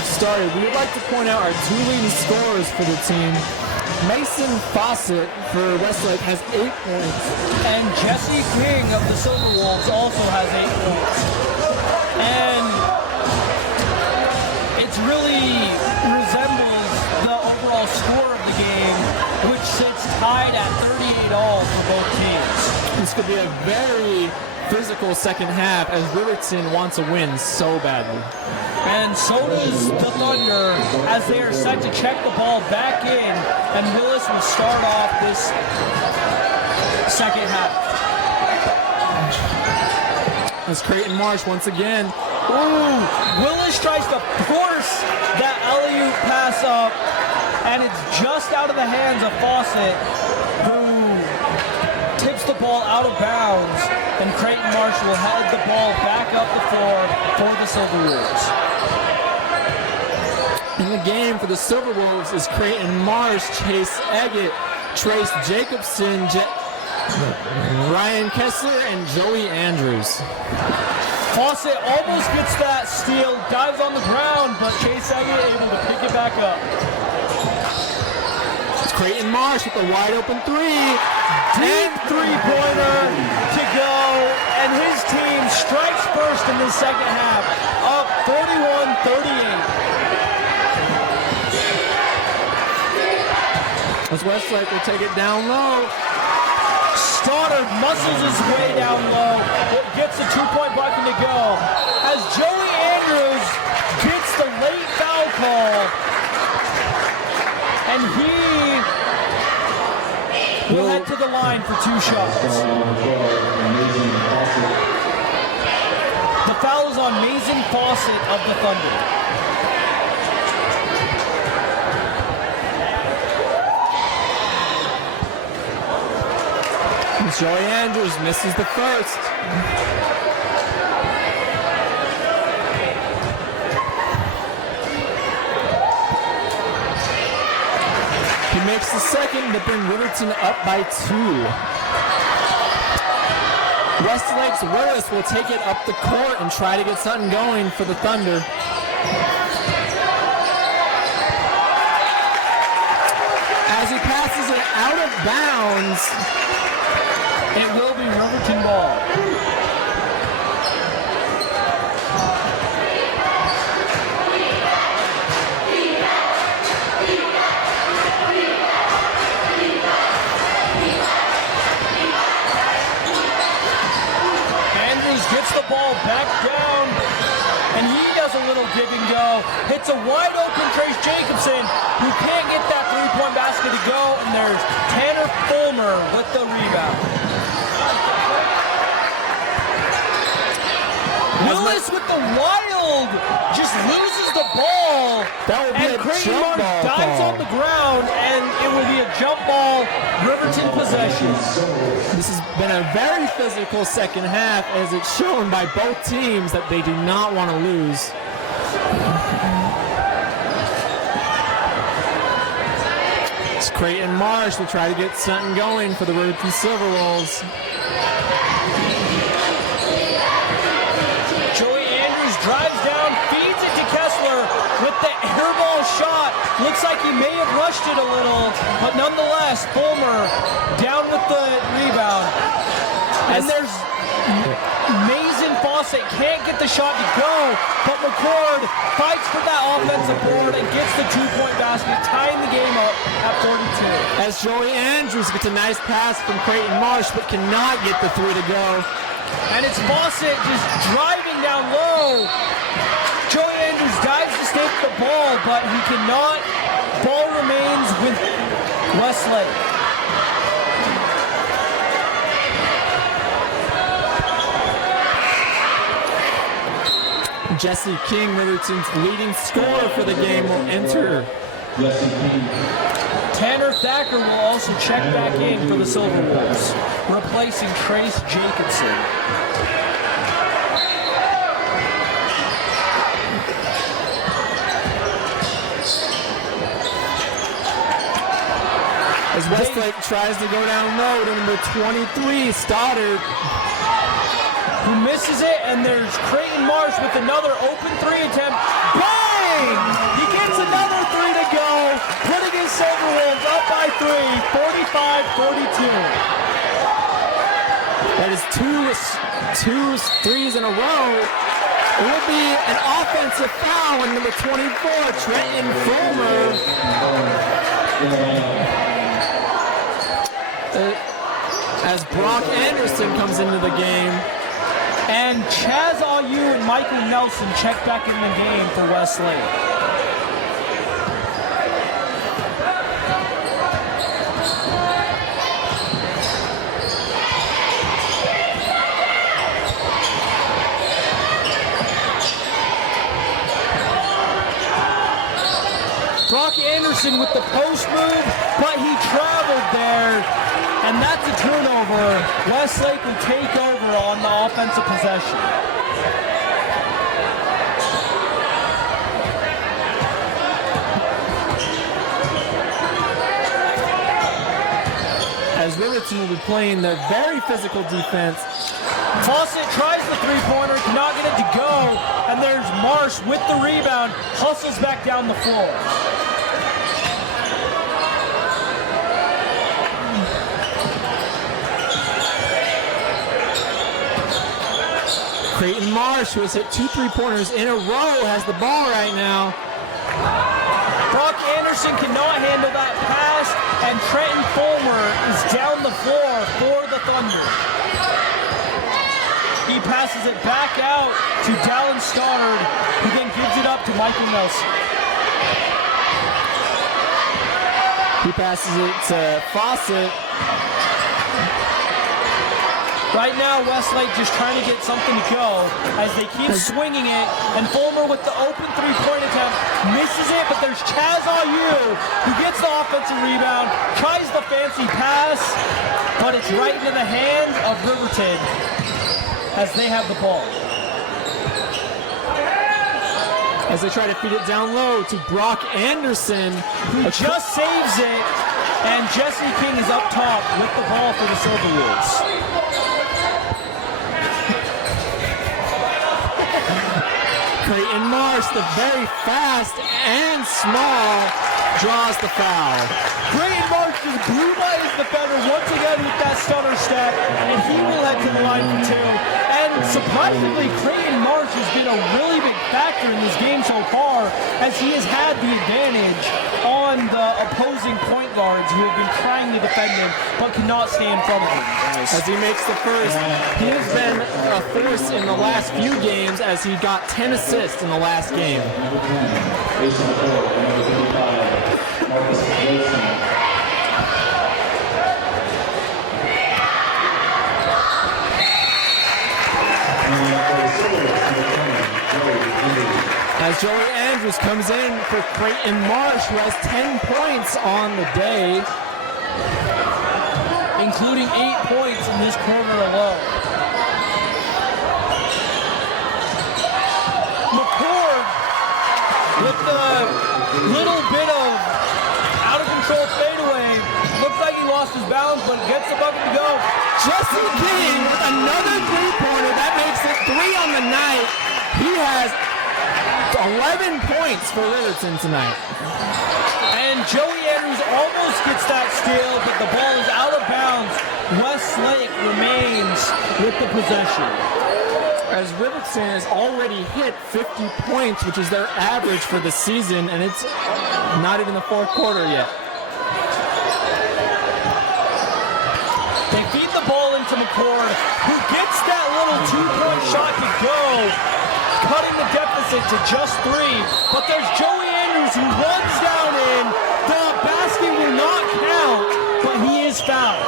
half started, we would like to point out our two leading scorers for the team. Mason Fawcett for Westlake has 8 points. And Jesse King of the Silver Wolves also has 8 points. And it really resembles the overall score of the game, which sits tied at 38-all for both teams. This could be a very physical second half as Riverton wants a win so badly. And so does the Thunder as they are set to check the ball back in, and Willis will start off this second half. As Creighton Marsh once again. Ooh, Willis tries to force that alley-oop pass up, and it's just out of the hands of Fawcett, who tips the ball out of bounds, and Creighton Marsh will head the ball back up the floor for the Silver Wolves. In the game for the Silver Wolves is Creighton Marsh, Chase Eggett, Trace Jacobson, Ryan Kessler, and Joey Andrews. Fawcett almost gets that steal, dives on the ground, but Chase Eggett able to pick it back up. It's Creighton Marsh with a wide open three. Deep three-pointer to go, and his team strikes first in the second half, up 41-38. As Westlake will take it down low. Stoddard muscles his way down low, but gets the two-point bucket to go. As Joey Andrews gets the late foul call, and he will head to the line for 2 shots. The foul is on Mason Fawcett of the Thunder. Joey Andrews misses the first. He makes the second to bring Riverton up by 2. Westlake's Willis will take it up the court and try to get something going for the Thunder. As he passes it out of bounds, it will be Riverton ball. Andrews gets the ball back down, and he does a little give and go. Hits a wide open Trace Jacobson, who can't get that three-point basket to go, and there's Tanner Fulmer with the rebound. Willis with the wild, just loses the ball. That would be and a Creighton jump Marsh ball dives call. on the ground, and it will be a jump ball, Riverton possession. This has been a very physical second half, as it's shown by both teams that they do not want to lose. It's Creighton Marsh will try to get something going for the Riverton Silver Wolves. Drives down, feeds it to Kessler with the airball shot. Looks like he may have rushed it a little, but nonetheless, Fulmer down with the rebound. And there's Mason Fawcett can't get the shot to go, but McCord fights for that offensive board and gets the two-point basket, tying the game up at 42. As Joey Andrews gets a nice pass from Creighton Marsh, but cannot get the three to go. And it's Fawcett just driving down low. Joey Andrews dives to stake the ball, but he cannot. Ball remains with Westlake. Jesse King, Riverton's leading scorer for the game, will enter. Tanner Thacker will also check back in for the Silver Wolves, replacing Trace Jacobson. As Westlake tries to go down low to number 23, Stoddard. Who misses it, and there's Creighton Marsh with another open three attempt. Bang! King. He gets another three to go, putting his Silver Wolves up by 3, 45-42. That is two threes in a row. It will be an offensive foul on number 24, Trenton Fulmer. As Brock Anderson comes into the game. And Chaz Ayu and Michael Nelson check back in the game for Westlake. Brock Anderson with the post move, but he traveled there, and that's a turnover. Westlake will take over on the offensive possession. As Riverton will be playing the very physical defense. Fawcett tries the three-pointer, cannot get it to go, and there's Marsh with the rebound, hustles back down the floor. Creighton Marsh, who has hit 2 3-pointers in a row, has the ball right now. Brock Anderson cannot handle that pass, and Trenton Fulmer is down the floor for the Thunder. He passes it back out to Dallin Stoddard, who then gives it up to Michael Nelson. He passes it to Fawcett. Right now, Westlake just trying to get something to go as they keep swinging it, and Fulmer with the open three-point attempt misses it, but there's Chaz Ayu who gets the offensive rebound, tries the fancy pass, but it's right into the hands of Riverton as they have the ball. As they try to feed it down low to Brock Anderson, who just saves it, and Jesse King is up top with the ball for the Silver Wolves. Creighton Marsh, the very fast and small, draws the foul. Creighton Marsh just blew by his defender once again with that stunner step, and he will head to the line for 2. And surprisingly, Creighton Marsh has been a really big factor in this game so far, as he has had the advantage on the opposing point guards who have been trying to defend him, but cannot stay in front of him. As he makes the first, he has been a force in the last few games as he got 10 assists in the last game. As Joey Andrews comes in for Creighton Marsh, who has 10 points on the day, including 8 points in this quarter alone. McCord with the little bit of out-of-control fadeaway. Looks like he lost his balance, but gets the bucket to go. Jesse King with another three-pointer. That makes it 3 on the night. He has 11 points for Riverton tonight. And Joey Andrews almost gets that steal, but the ball is out of bounds. Westlake remains with the possession. As Riverton has already hit 50 points, which is their average for the season, and it's not even the fourth quarter yet. They feed the ball into McCord, who gets that little 2-point shot to go, cutting the deficit to just 3. But there's Joey Andrews who runs down in. The basket will not count, but he is fouled.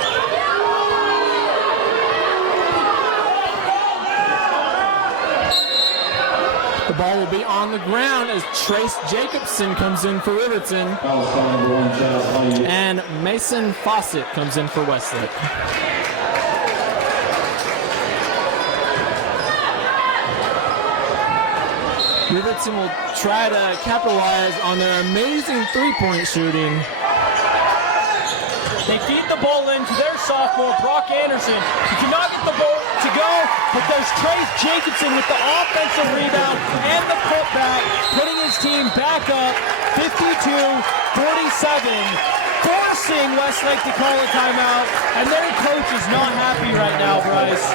The ball will be on the ground as Trace Jacobson comes in for Riverton. And Mason Fawcett comes in for Westlake. Riverton will try to capitalize on their amazing three-point shooting. They feed the ball into their sophomore, Brock Anderson. He cannot get the ball to go, but there's Trace Jacobson with the offensive rebound and the putback, putting his team back up 52-47, forcing Westlake to call a timeout, and their coach is not happy right now, Bryce.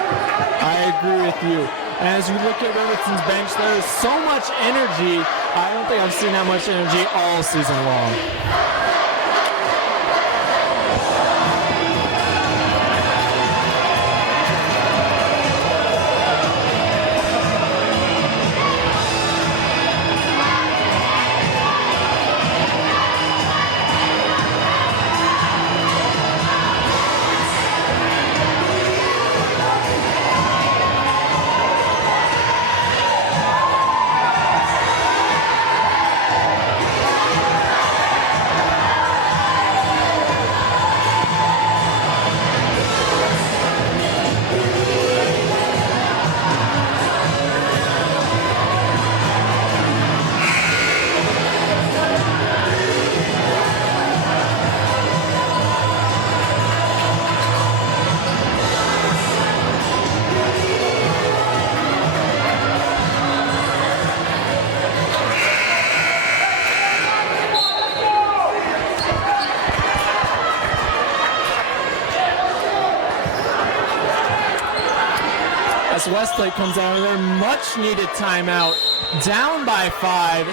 I agree with you. And as you look at Riverton's bench, there is so much energy. I don't think I've seen that much energy all season long. Westlake comes out of their much-needed timeout, down by 5.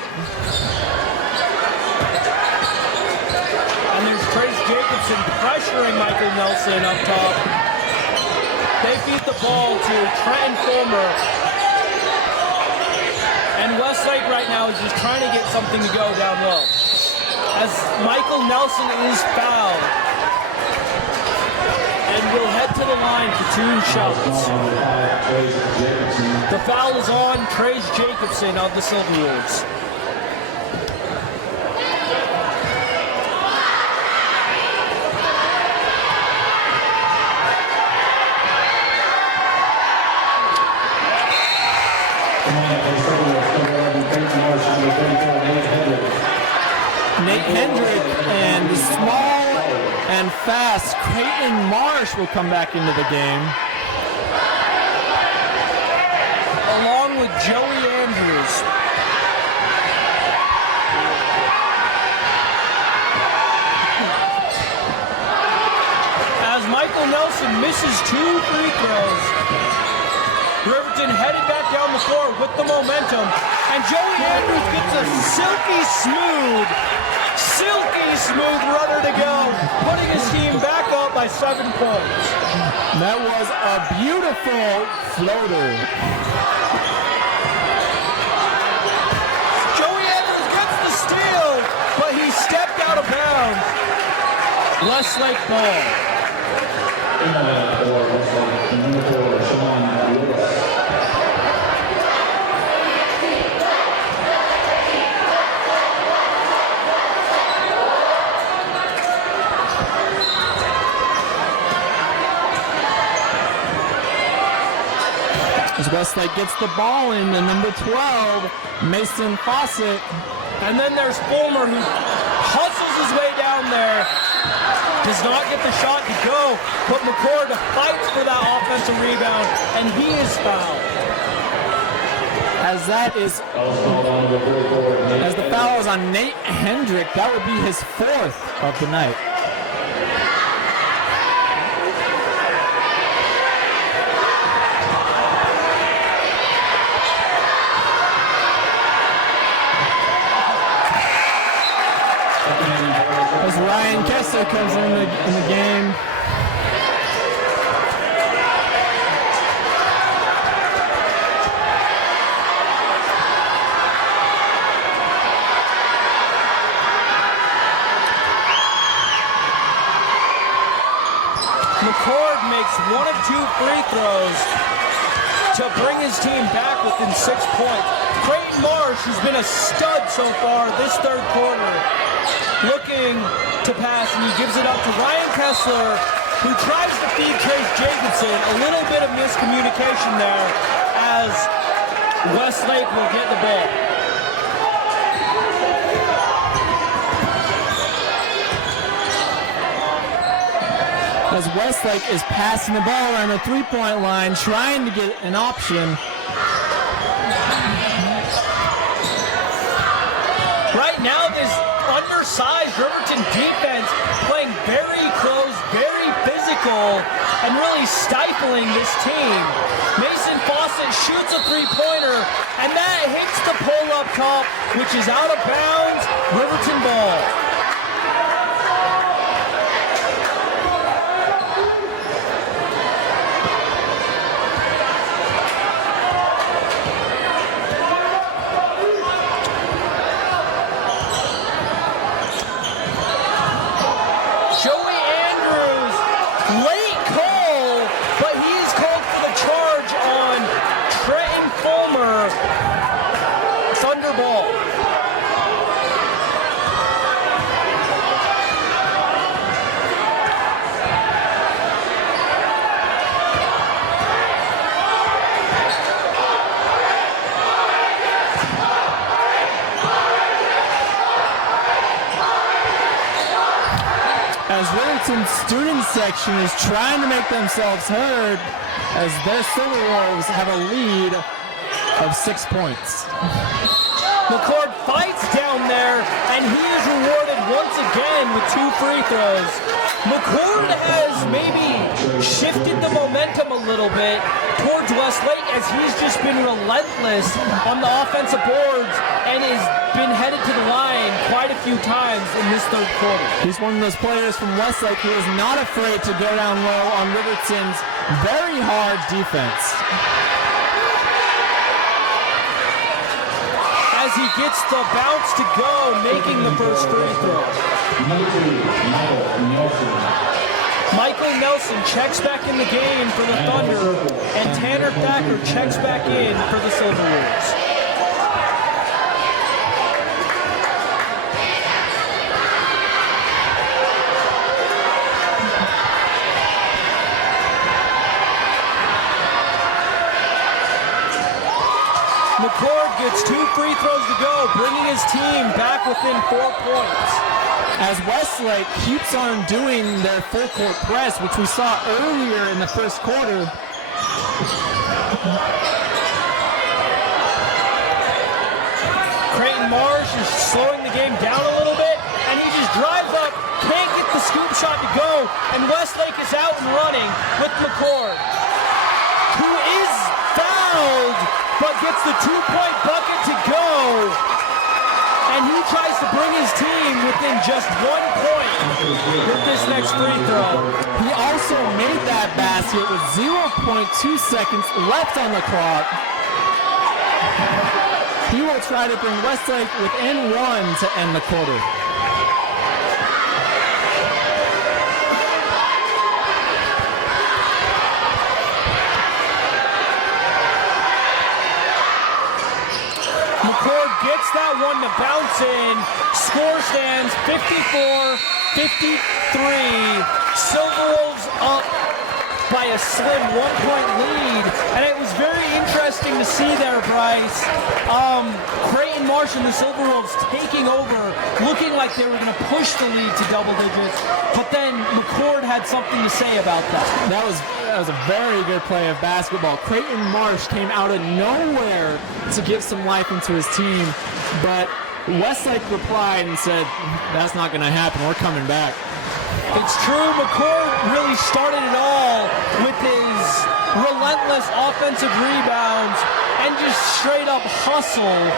And there's Trace Jacobson pressuring Michael Nelson up top. They feed the ball to Trenton Fulmer. And Westlake right now is just trying to get something to go down low. As Michael Nelson is fouled. And will head to the line for 2 shots. The foul is on Trace Jacobson of the Silverwolves. Nate Hendrick and the small and fast Creighton Marsh will come back into the game. Along with Joey Andrews. As Michael Nelson misses 2 free throws, Riverton headed back down the floor with the momentum, and Joey Andrews gets a silky smooth runner to go, putting his team back up by 7 points. That was a beautiful floater. Joey Andrews gets the steal, but he stepped out of bounds. Westlake ball. As Westlake gets the ball in, the number 12, Mason Fawcett. And then there's Fulmer, who hustles his way down there. Does not get the shot to go, but McCord fights for that offensive rebound, and he is fouled. As the foul is on Nate Hendrick, that would be his 4th of the night. As Ryan Kessler comes in the game. McCord makes 1 of 2 free throws to bring his team back within 6 points. Creighton Marsh, who's been a stud so far this 3rd quarter, looking to pass, and he gives it up to Ryan Kessler, who tries to feed Trace Jacobson. A little bit of miscommunication there as Westlake will get the ball. as Westlake is passing the ball around the three-point line, trying to get an option. Right now, this undersized Riverton defense playing very close, very physical, and really stifling this team. Mason Fawcett shoots a three-pointer, and that hits the pull-up cup, which is out of bounds. Riverton ball. As Riverton's student section is trying to make themselves heard as their Silver Wolves have a lead of 6 points. McCord fights down there, and he is rewarded once again with 2 free throws. McCord has maybe shifted the momentum a little bit towards Westlake as he's just been relentless on the offensive boards and has been headed to the line quite a few times in this third quarter. He's one of those players from Westlake who is not afraid to go down low on Riverton's very hard defense. As he gets the bounce to go, making the first free throw. Michael Nelson checks back in the game for the Thunder, and Tanner Thacker checks back in for the Silver Wolves. McCord gets 2 free throws to go, bringing his team back within 4 points. As Westlake keeps on doing their full court press, which we saw earlier in the first quarter. Creighton Marsh is slowing the game down a little bit, and he just drives up, can't get the scoop shot to go, and Westlake is out and running with McCord, who is fouled, but gets the 2-point bucket to go. And he tries to bring his team within just 1 point with this next free throw. He also made that basket with 0.2 seconds left on the clock. He will try to bring Westlake within 1 to end the quarter. McCord gets that one to bounce in. Score stands 54-53. Silver Wolves up by a slim 1-point lead. And it was very interesting to see there, Bryce. Creighton Marsh and the Silver Wolves taking over, looking like they were going to push the lead to double digits. But then McCord had something to say about that. That was a very good play of basketball. Creighton Marsh came out of nowhere to give some life into his team, but Westlake replied and said, that's not going to happen, we're coming back. It's true, McCord really started it all with his relentless offensive rebounds and just straight up hustle,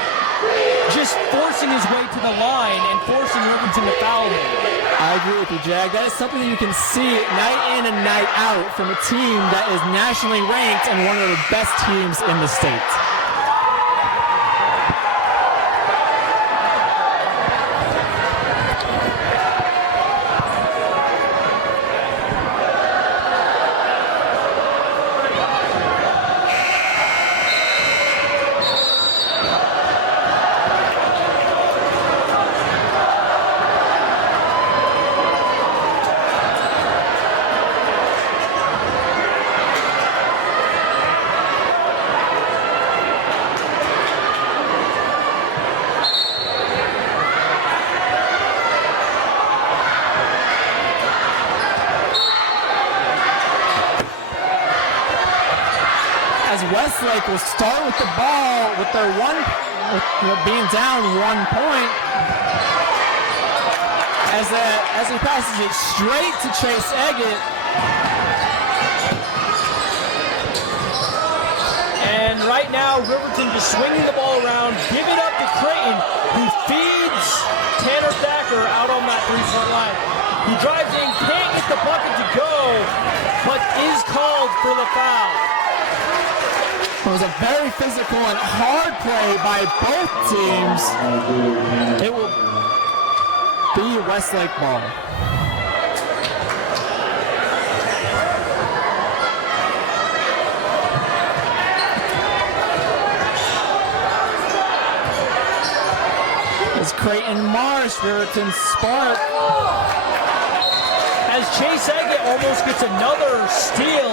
just forcing his way to the line and forcing Riverton to foul him. I agree with you, Jag. That is something that you can see night in and night out from a team that is nationally ranked and one of the best teams in the state. as Westlake will start with the ball with their being down 1 point. As he passes it straight to Chase Eggett. And right now, Riverton just swinging the ball around, give it up to Creighton, who feeds Tanner Thacker out on that three-point line. He drives in, can't get the bucket to go, but is called for the foul. It was a very physical and hard play by both teams. It will be Westlake ball. As Creighton Marsh, Riverton Spark. As Chase Eggett almost gets another steal,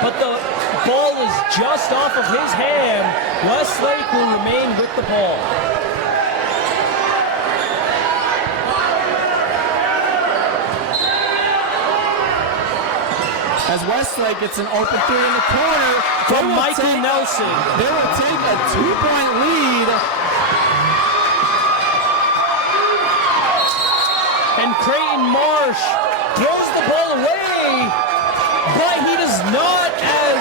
but the ball is just off of his hand. Westlake will remain with the ball. As Westlake gets an open three in the corner From Michael Nelson. They will take a 2-point lead. And Creighton Marsh throws the ball away, but he does not, as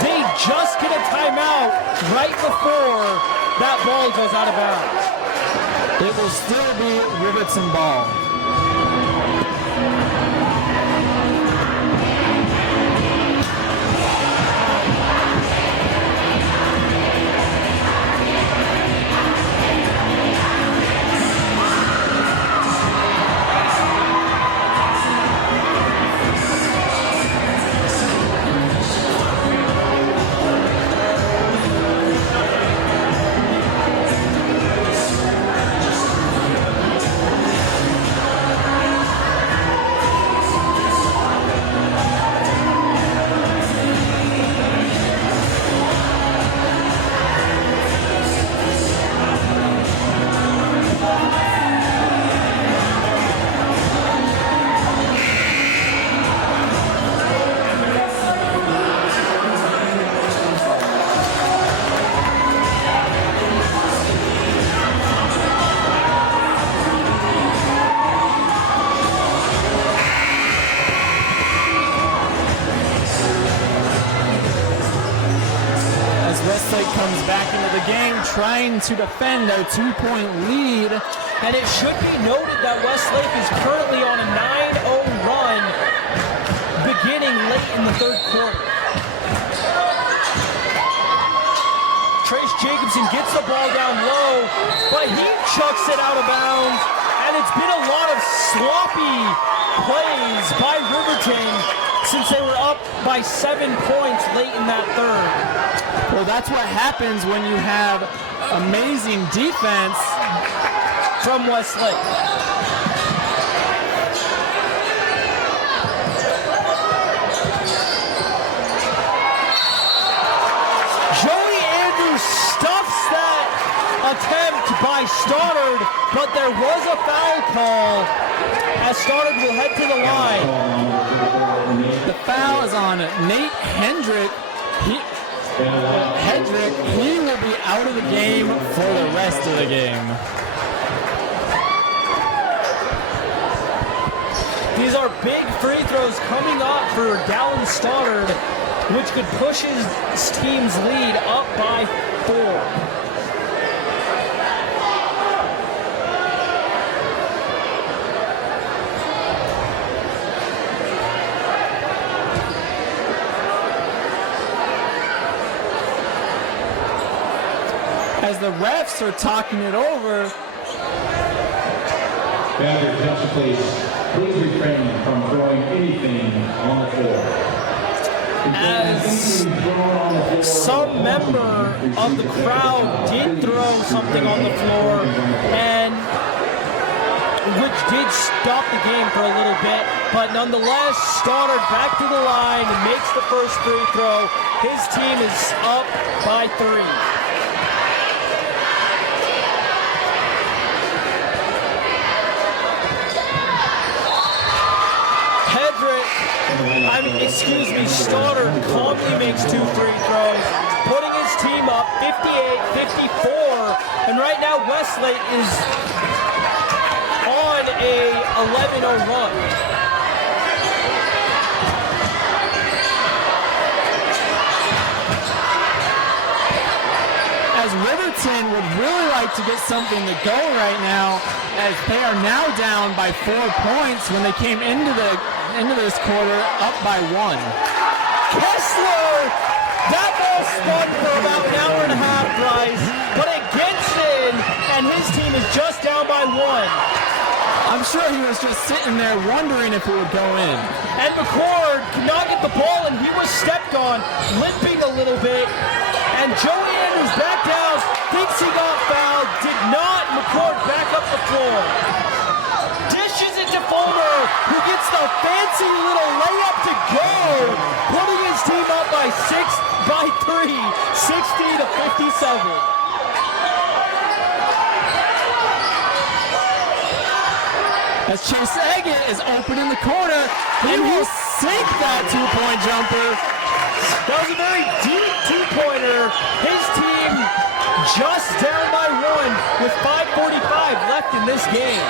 they just get a timeout right before that ball goes out of bounds. It will still be Riverton ball. Comes back into the game trying to defend their 2-point lead. And it should be noted that Westlake is currently on a 9-0 run beginning late in the third quarter. Trace Jacobson gets the ball down low, but he chucks it out of bounds. And it's been a lot of sloppy plays by Riverton since they were up by 7 points late in that third. Well, that's what happens when you have amazing defense from Westlake. Joey Andrews stuffs that attempt by Stoddard, but there was a foul call as Stoddard will head to the line. The foul is on Nate Hendrick. He will be out of the game for the rest of the game. These are big free throws coming up for Dallin Stoddard, which could push his team's lead up by 4. As the refs are talking it over. Boundary attention, please refrain from throwing anything on the floor. As some member of the crowd did throw something on the floor, and which did stop the game for a little bit, but nonetheless, Stoddard back to the line and makes the first free throw. His team is up by 3. Stoddard calmly makes 2 free throws, 58-54. And right now, Westlake is on a 11-0 run. As Riverton would really like to get something to go right now, as they are now down by 4 points when they came into this quarter up by 1. Kessler, that ball spun for about an hour and a half, Bryce, but it gets in, and his team is just down by 1. I'm sure he was just sitting there wondering if it would go in. And McCord could not get the ball, and he was stepped on, limping a little bit. And Joey Andrews back down, thinks he got fouled, did not. McCord back up the floor. Dishes it to Fulmer, who gets the fancy little layup to go, putting his team up by 3, 60-57. As Chase Eggett is open in the corner, and he'll sink that two-point jumper. That was a very deep two-pointer. His team just down by 1 with 5:45 left in this game.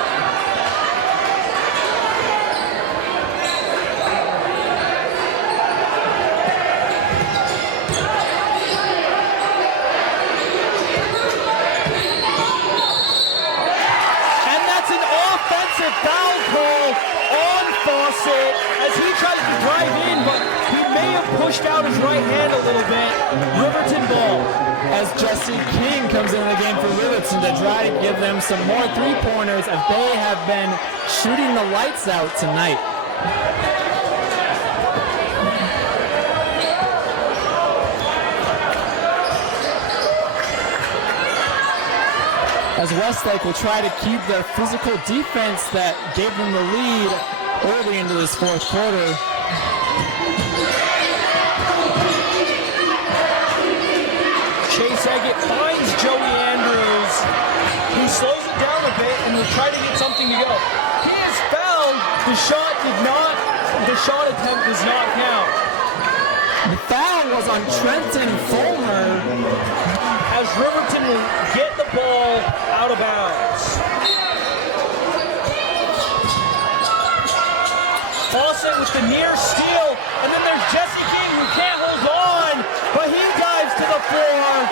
And that's an offensive foul call on Fawcett as he tries to drive in, but he may have pushed out his right hand a little bit. Riverton ball. As Jesse King comes into the game for Riverton to try to give them some more three-pointers as they have been shooting the lights out tonight. As Westlake will try to keep their physical defense that gave them the lead early into this fourth quarter. Chase Eggett finds Joey Andrews, who slows it down a bit and will try to get something to go. He is fouled. The shot attempt does not count. The foul was on Trenton Fulmer. As Riverton will get the ball out of bounds. Fawcett with the near steal, and then there's Jesse King who can't hold on, but he dives to the floor,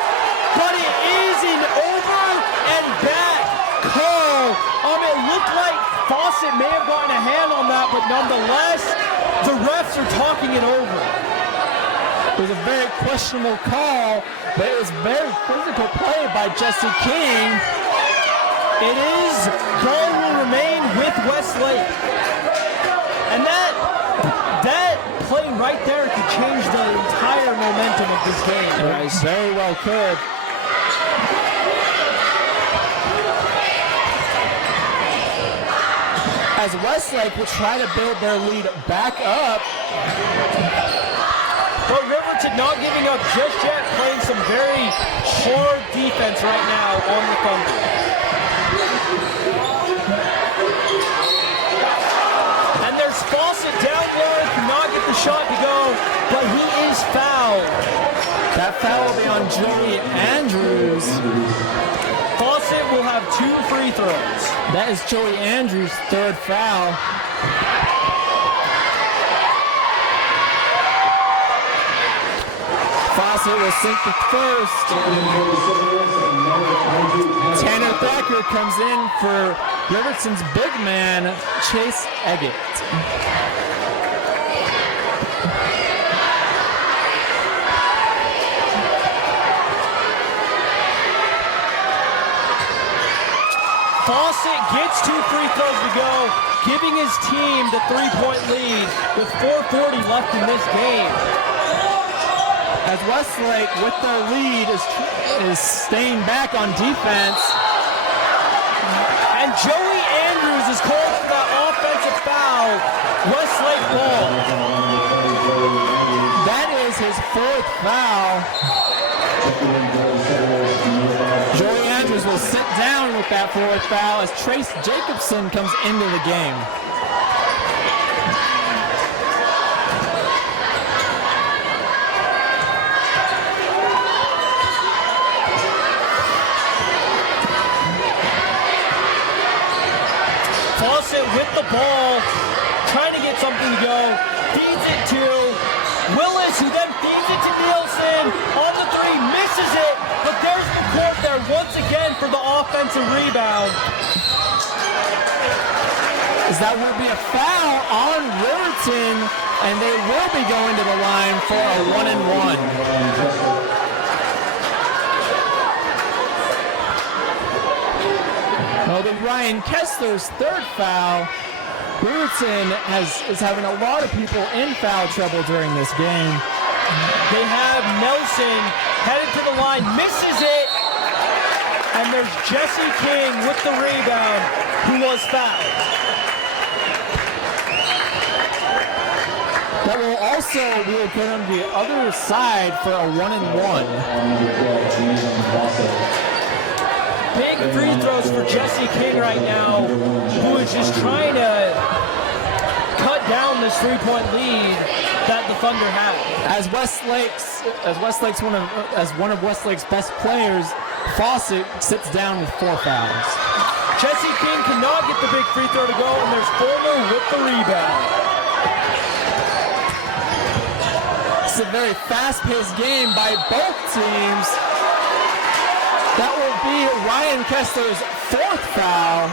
but it is an over and back call. It looked like Fawcett may have gotten a hand on that, but nonetheless, the refs are talking it over. It was a very questionable call, but it was very physical play by Jesse King. It is, goal will remain with Westlake. And that play right there could change the entire momentum of this game. Right, very well could. As Westlake will try to build their lead back up. But Riverton not giving up just yet, playing some very hard defense right now on the Thunder. And there's Fawcett down low, cannot get the shot to go, but he is fouled. That foul will be on Joey Andrews. Fawcett will have 2 free throws. That is Joey Andrews' third foul. Fawcett will sink the first. Tanner Thacker comes in for Riverton's big man, Chase Eggett. Fawcett gets 2 free throws to go, giving his team the 3-point lead with 4:40 left in this game. As Westlake, with their lead, is staying back on defense. And Joey Andrews is called for that offensive foul. Westlake ball. That is his 4th foul. Joey Andrews will sit down with that 4th foul as Trace Jacobson comes into the game. feeds it to Willis, who then feeds it to Nielsen on the three, misses it, but there's McCord there once again for the offensive rebound. As that will be a foul on Riverton, and they will be going to the line for a 1-and-1. Well, with Ryan Kessler's third foul, Riverton is having a lot of people in foul trouble during this game. They have Nelson headed to the line, misses it, and there's Jesse King with the rebound, who was fouled. That will also, we will put on the other side for a 1-and-1. Big free throws for Jesse King right now, who is just trying to cut down this three-point lead that the Thunder have. As one of Westlake's best players, Fawcett sits down with 4 fouls. Jesse King cannot get the big free throw to go, and there's Fulmer with the rebound. It's a very fast-paced game by both teams. That will be Ryan Kessler's 4th foul.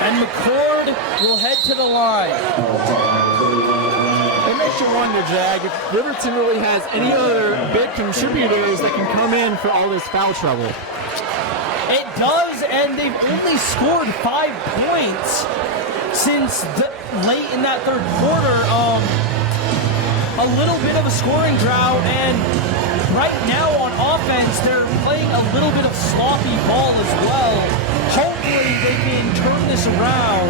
And McCord will head to the line. It makes you wonder, Jag, if Riverton really has any other big contributors that can come in for all this foul trouble. It does, and they've only scored 5 points since late in that third quarter. A little bit of a scoring drought, and right now on offense, they're playing a little bit of sloppy ball as well. Hopefully they can turn this around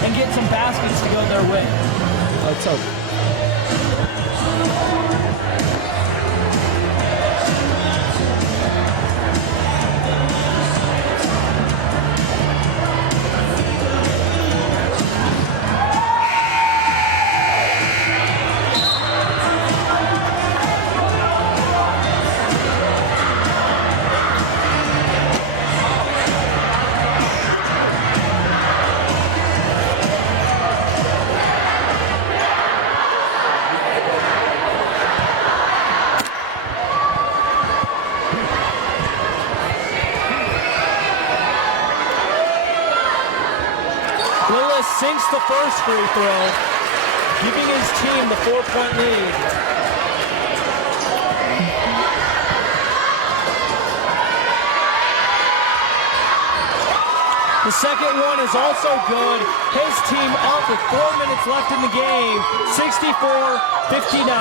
and get some baskets to go their way. Let's hope. Sinks the first free throw, giving his team the 4-point lead. The second one is also good. His team up with 4 minutes left in the game, 64-59.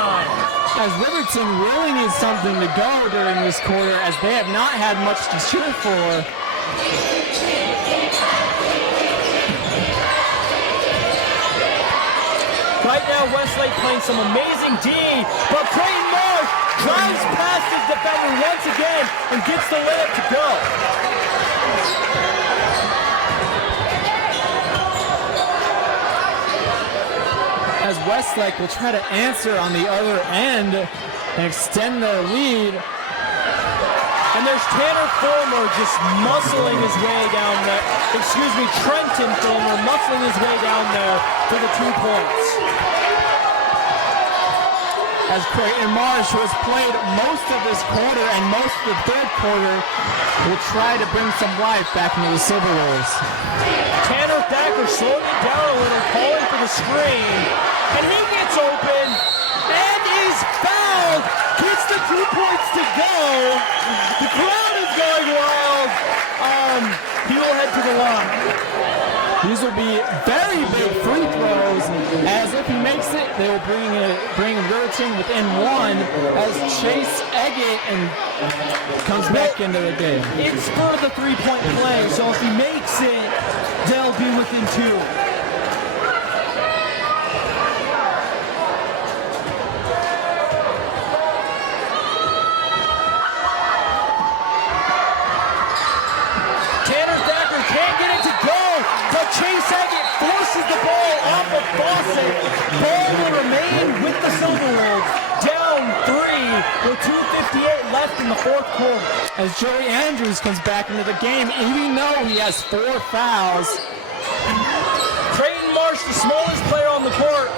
As Riverton really needs something to go during this quarter, as they have not had much to cheer for. Right now, Westlake playing some amazing D, but Creighton Marsh drives past his defender once again and gets the layup to go. As Westlake will try to answer on the other end and extend their lead. And there's Tanner Fulmer just muscling his way down there. Trenton Fulmer muscling his way down there for the 2 points. As Creighton Marsh, who has played most of this quarter and most of the third quarter, will try to bring some life back into the Silver Wolves. Tanner Thacker slowing it down a little, calling for the screen, and he gets open and is fouled. Gets the 2 points to go. The crowd is going wild. He will head to the line. These will be very big free throws, as if he makes it, they will bring Riverton within 1 as Chase Eggett comes back into the game. It's for the 3-point play, so if he makes it, they'll be within 2. Chase Eggett forces the ball off of Fawcett. Ball will remain with the Silver Wolves. Down 3 with 2:58 left in the fourth quarter. As Joey Andrews comes back into the game, even though he has 4 fouls. Creighton Marsh, the smallest player on the court,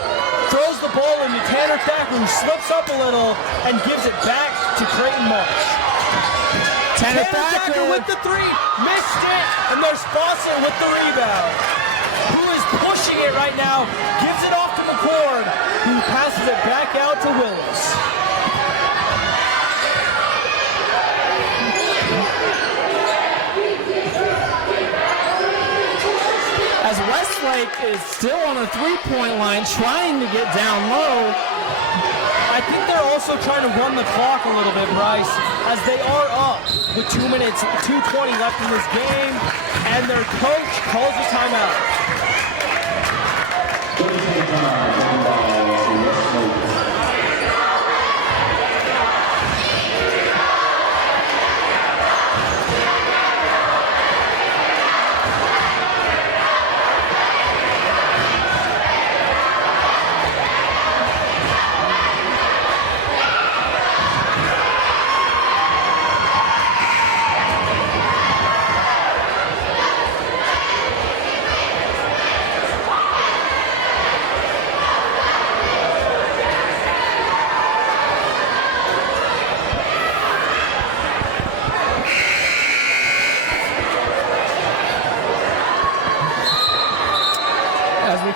throws the ball into Tanner Thacker, who slips up a little and gives it back to Creighton Marsh. Tanner Thacker with the three, missed it, and there's Fawcett with the rebound, who is pushing it right now, gives it off to McCord, who passes it back out to Willis. As Westlake is still on the three-point line, trying to get down low. I think they're also trying to run the clock a little bit, Bryce, as they are up with 2 minutes, 2:20 left in this game, and their coach calls a timeout.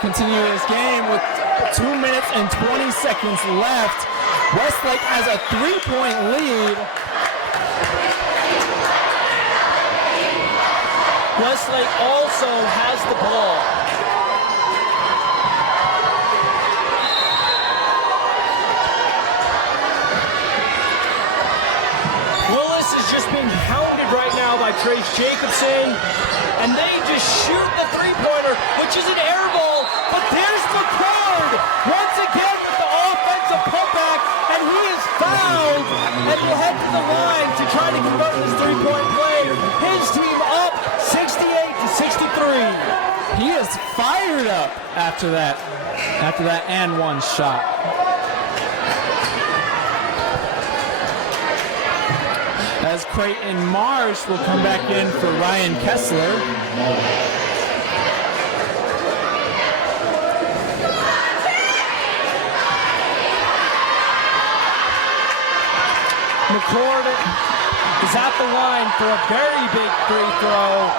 Continue this game with 2 minutes and 20 seconds left. Westlake has a 3-point lead. Westlake also has the ball. Willis is just being pounded right now by Trace Jacobson, and they just shoot the three-pointer, which is an air ball. But there's McCord once again with the offensive putback, and he is fouled and will head to the line to try to convert this three-point play. His team up 68-63. He is fired up after that and one shot. As Creighton Marsh will come back in for Ryan Kessler. McCord is at the line for a very big free throw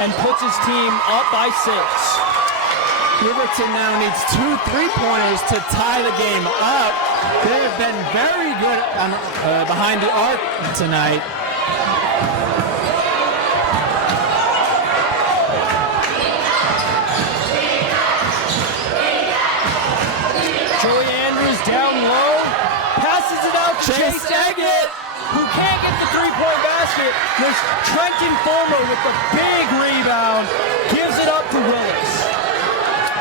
and puts his team up by 6. Riverton now needs 2 3-pointers to tie the game up. They have been very good behind the arc tonight. Joey Andrews down low, passes it out to Chase Agate, who can't get the three-point basket. There's Trenton Fulmer with the big rebound, gives it up to Willis.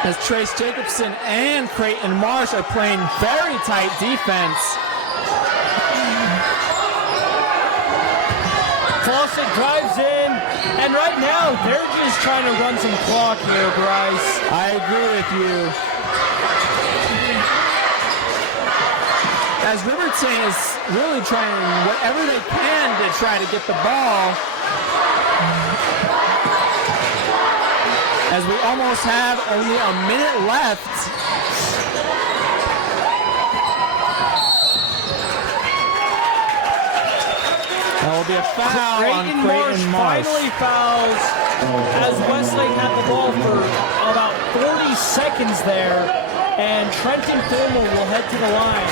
As Trace Jacobson and Creighton Marsh are playing very tight defense. Fawcett drives in, and right now they're just trying to run some clock here, Bryce. I agree with you. As Riverton is really trying whatever they can to try to get the ball. As we almost have only a minute left. That will be a foul on Creighton Marsh. Finally fouls as Westlake had the ball for about 40 seconds there, and Trenton Fulmer will head to the line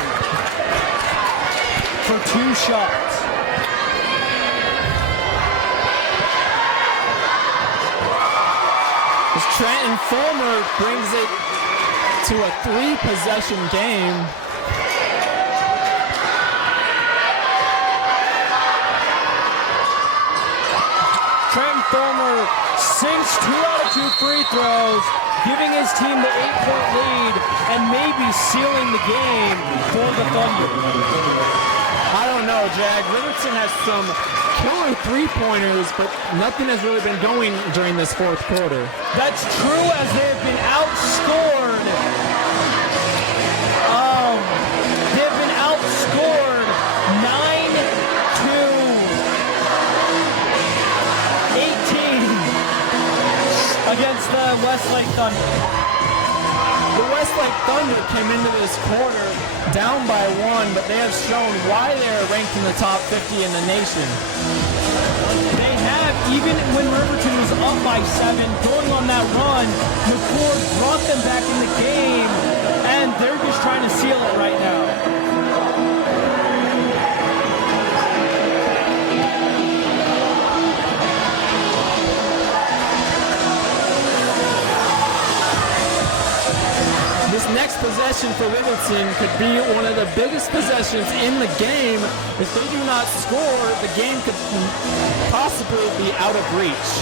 for 2 shots. As Trenton Fulmer brings it to a 3-possession game. Trenton Fulmer sinks 2 out of 2 free throws, giving his team the 8-point lead and maybe sealing the game for the Thunder. I don't know, Jag. Riverton has some killer three-pointers, but nothing has really been going during this fourth quarter. That's true, as they have been outscored. They have been outscored 9-18 against the Westlake Thunder. Thunder came into this quarter down by 1, but they have shown why they're ranked in the top 50 in the nation. They have, even when Riverton was up by 7, going on that run, McCord brought them back in the game, and they're just trying to seal it right now. This next possession for Riverton could be one of the biggest possessions in the game. If they do not score, the game could possibly be out of reach.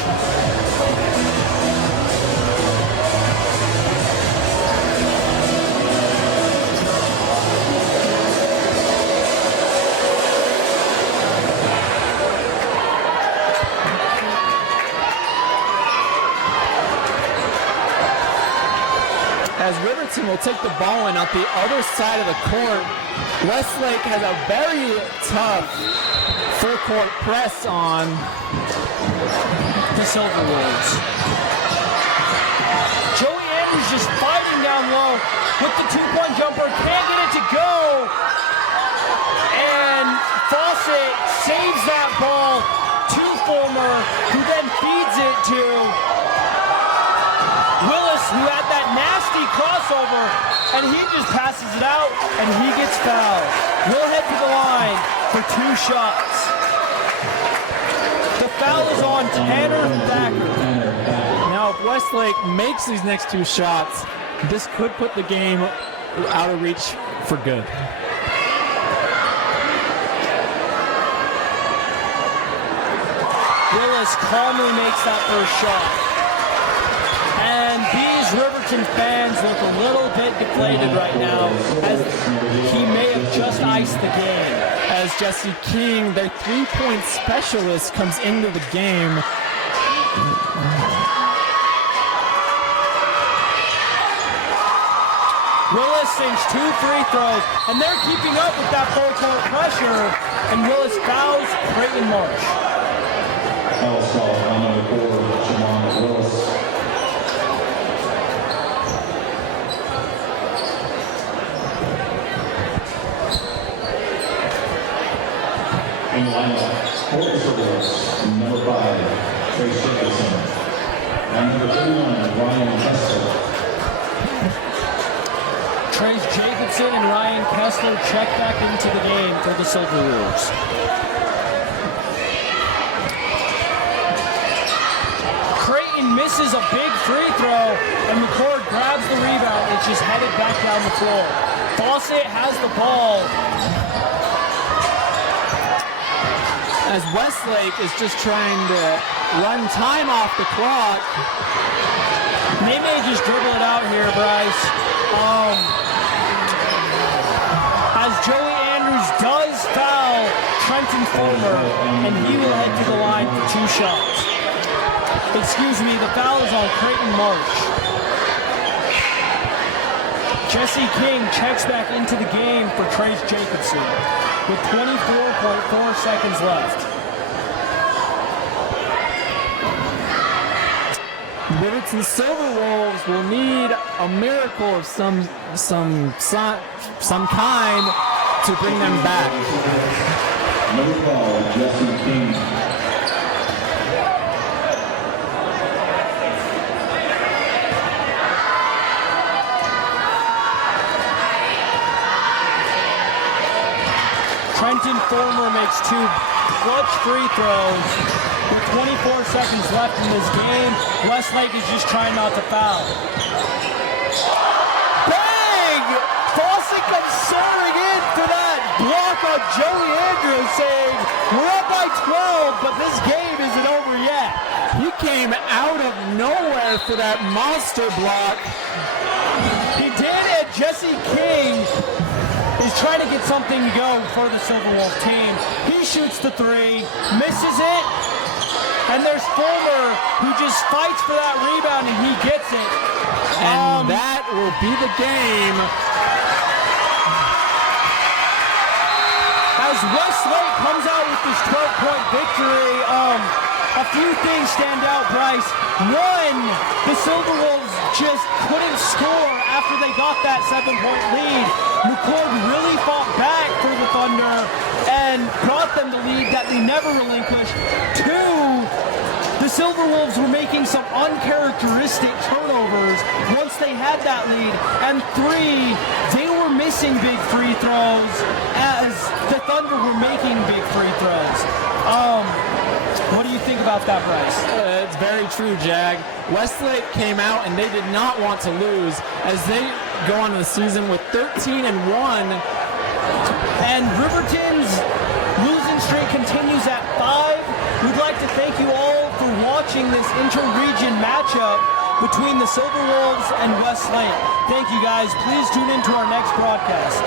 As Riverton will take the ball in at the other side of the court, Westlake has a very tough full court press on the Silver Wolves. Joey Andrews just fighting down low with the two-point jumper, can't get it to go, and Fawcett saves that ball to Fulmer, who then feeds it to Willis, who had that nasty crossover, and he just passes it out, and he gets fouled. We'll head to the line for 2 shots. The foul is on Tanner Thacker. Now, if Westlake makes these next 2 shots, this could put the game out of reach for good. Willis calmly makes that first shot. And these Riverton fans look a little bit deflated right now, as he may have just iced the game. As Jesse King, their 3-point specialist, comes into the game. Willis sinks 2 free throws, and they're keeping up with that full-court pressure, and Willis fouls Creighton Marsh. Foul call on number 4, Shamon Willis. In the lineup, for Willis, number 5, Trace Jacobson, and number 31, Ryan Kessler. Trace Jacobson and Ryan Kessler check back into the game for the Silver Wolves. Creighton misses a big free throw, and McCord grabs the rebound. It's just headed back down the floor. Fawcett has the ball. As Westlake is just trying to run time off the clock. They may just dribble it out here, Bryce. As Joey Andrews does foul Trenton Fulmer, and he will head to the line for 2 shots. Excuse me, the foul is on Creighton Marsh. Jesse King checks back into the game for Trace Jacobson with 24.4 seconds left. Riverton Silver Wolves will need a miracle of some kind to bring them back. Number 12, Jesse King. Trenton Fulmer makes 2 clutch free throws with 24 seconds left in this game. Westlake is just trying not to foul. Bang! Fawcett comes soaring in for that block on Joey Andrews, saying, we're up by 12, but this game isn't over yet. He came out of nowhere for that monster block. He did, and Jesse King is trying to get something to go for the Silver Wolf team. He shoots the 3, misses it, and there's Fulmer who just fights for that rebound, and he gets it. And that will be the game. As Westlake comes out with this 12-point victory, a few things stand out, Bryce. One, the Silver Wolves just couldn't score after they got that 7-point lead. McCord really fought back for the Thunder and brought them the lead that they never relinquished. 2, the Silverwolves were making some uncharacteristic turnovers once they had that lead. And 3, they were missing big free throws as the Thunder were making big free throws. What do you think about that, Bryce? It's very true, Jag. Westlake came out and they did not want to lose as they go on to the season with 13-1. And Riverton's losing streak continues at 5. We'd like to thank you all for watching this inter-region matchup between the Silverwolves and Westlake. Thank you, guys. Please tune in to our next broadcast.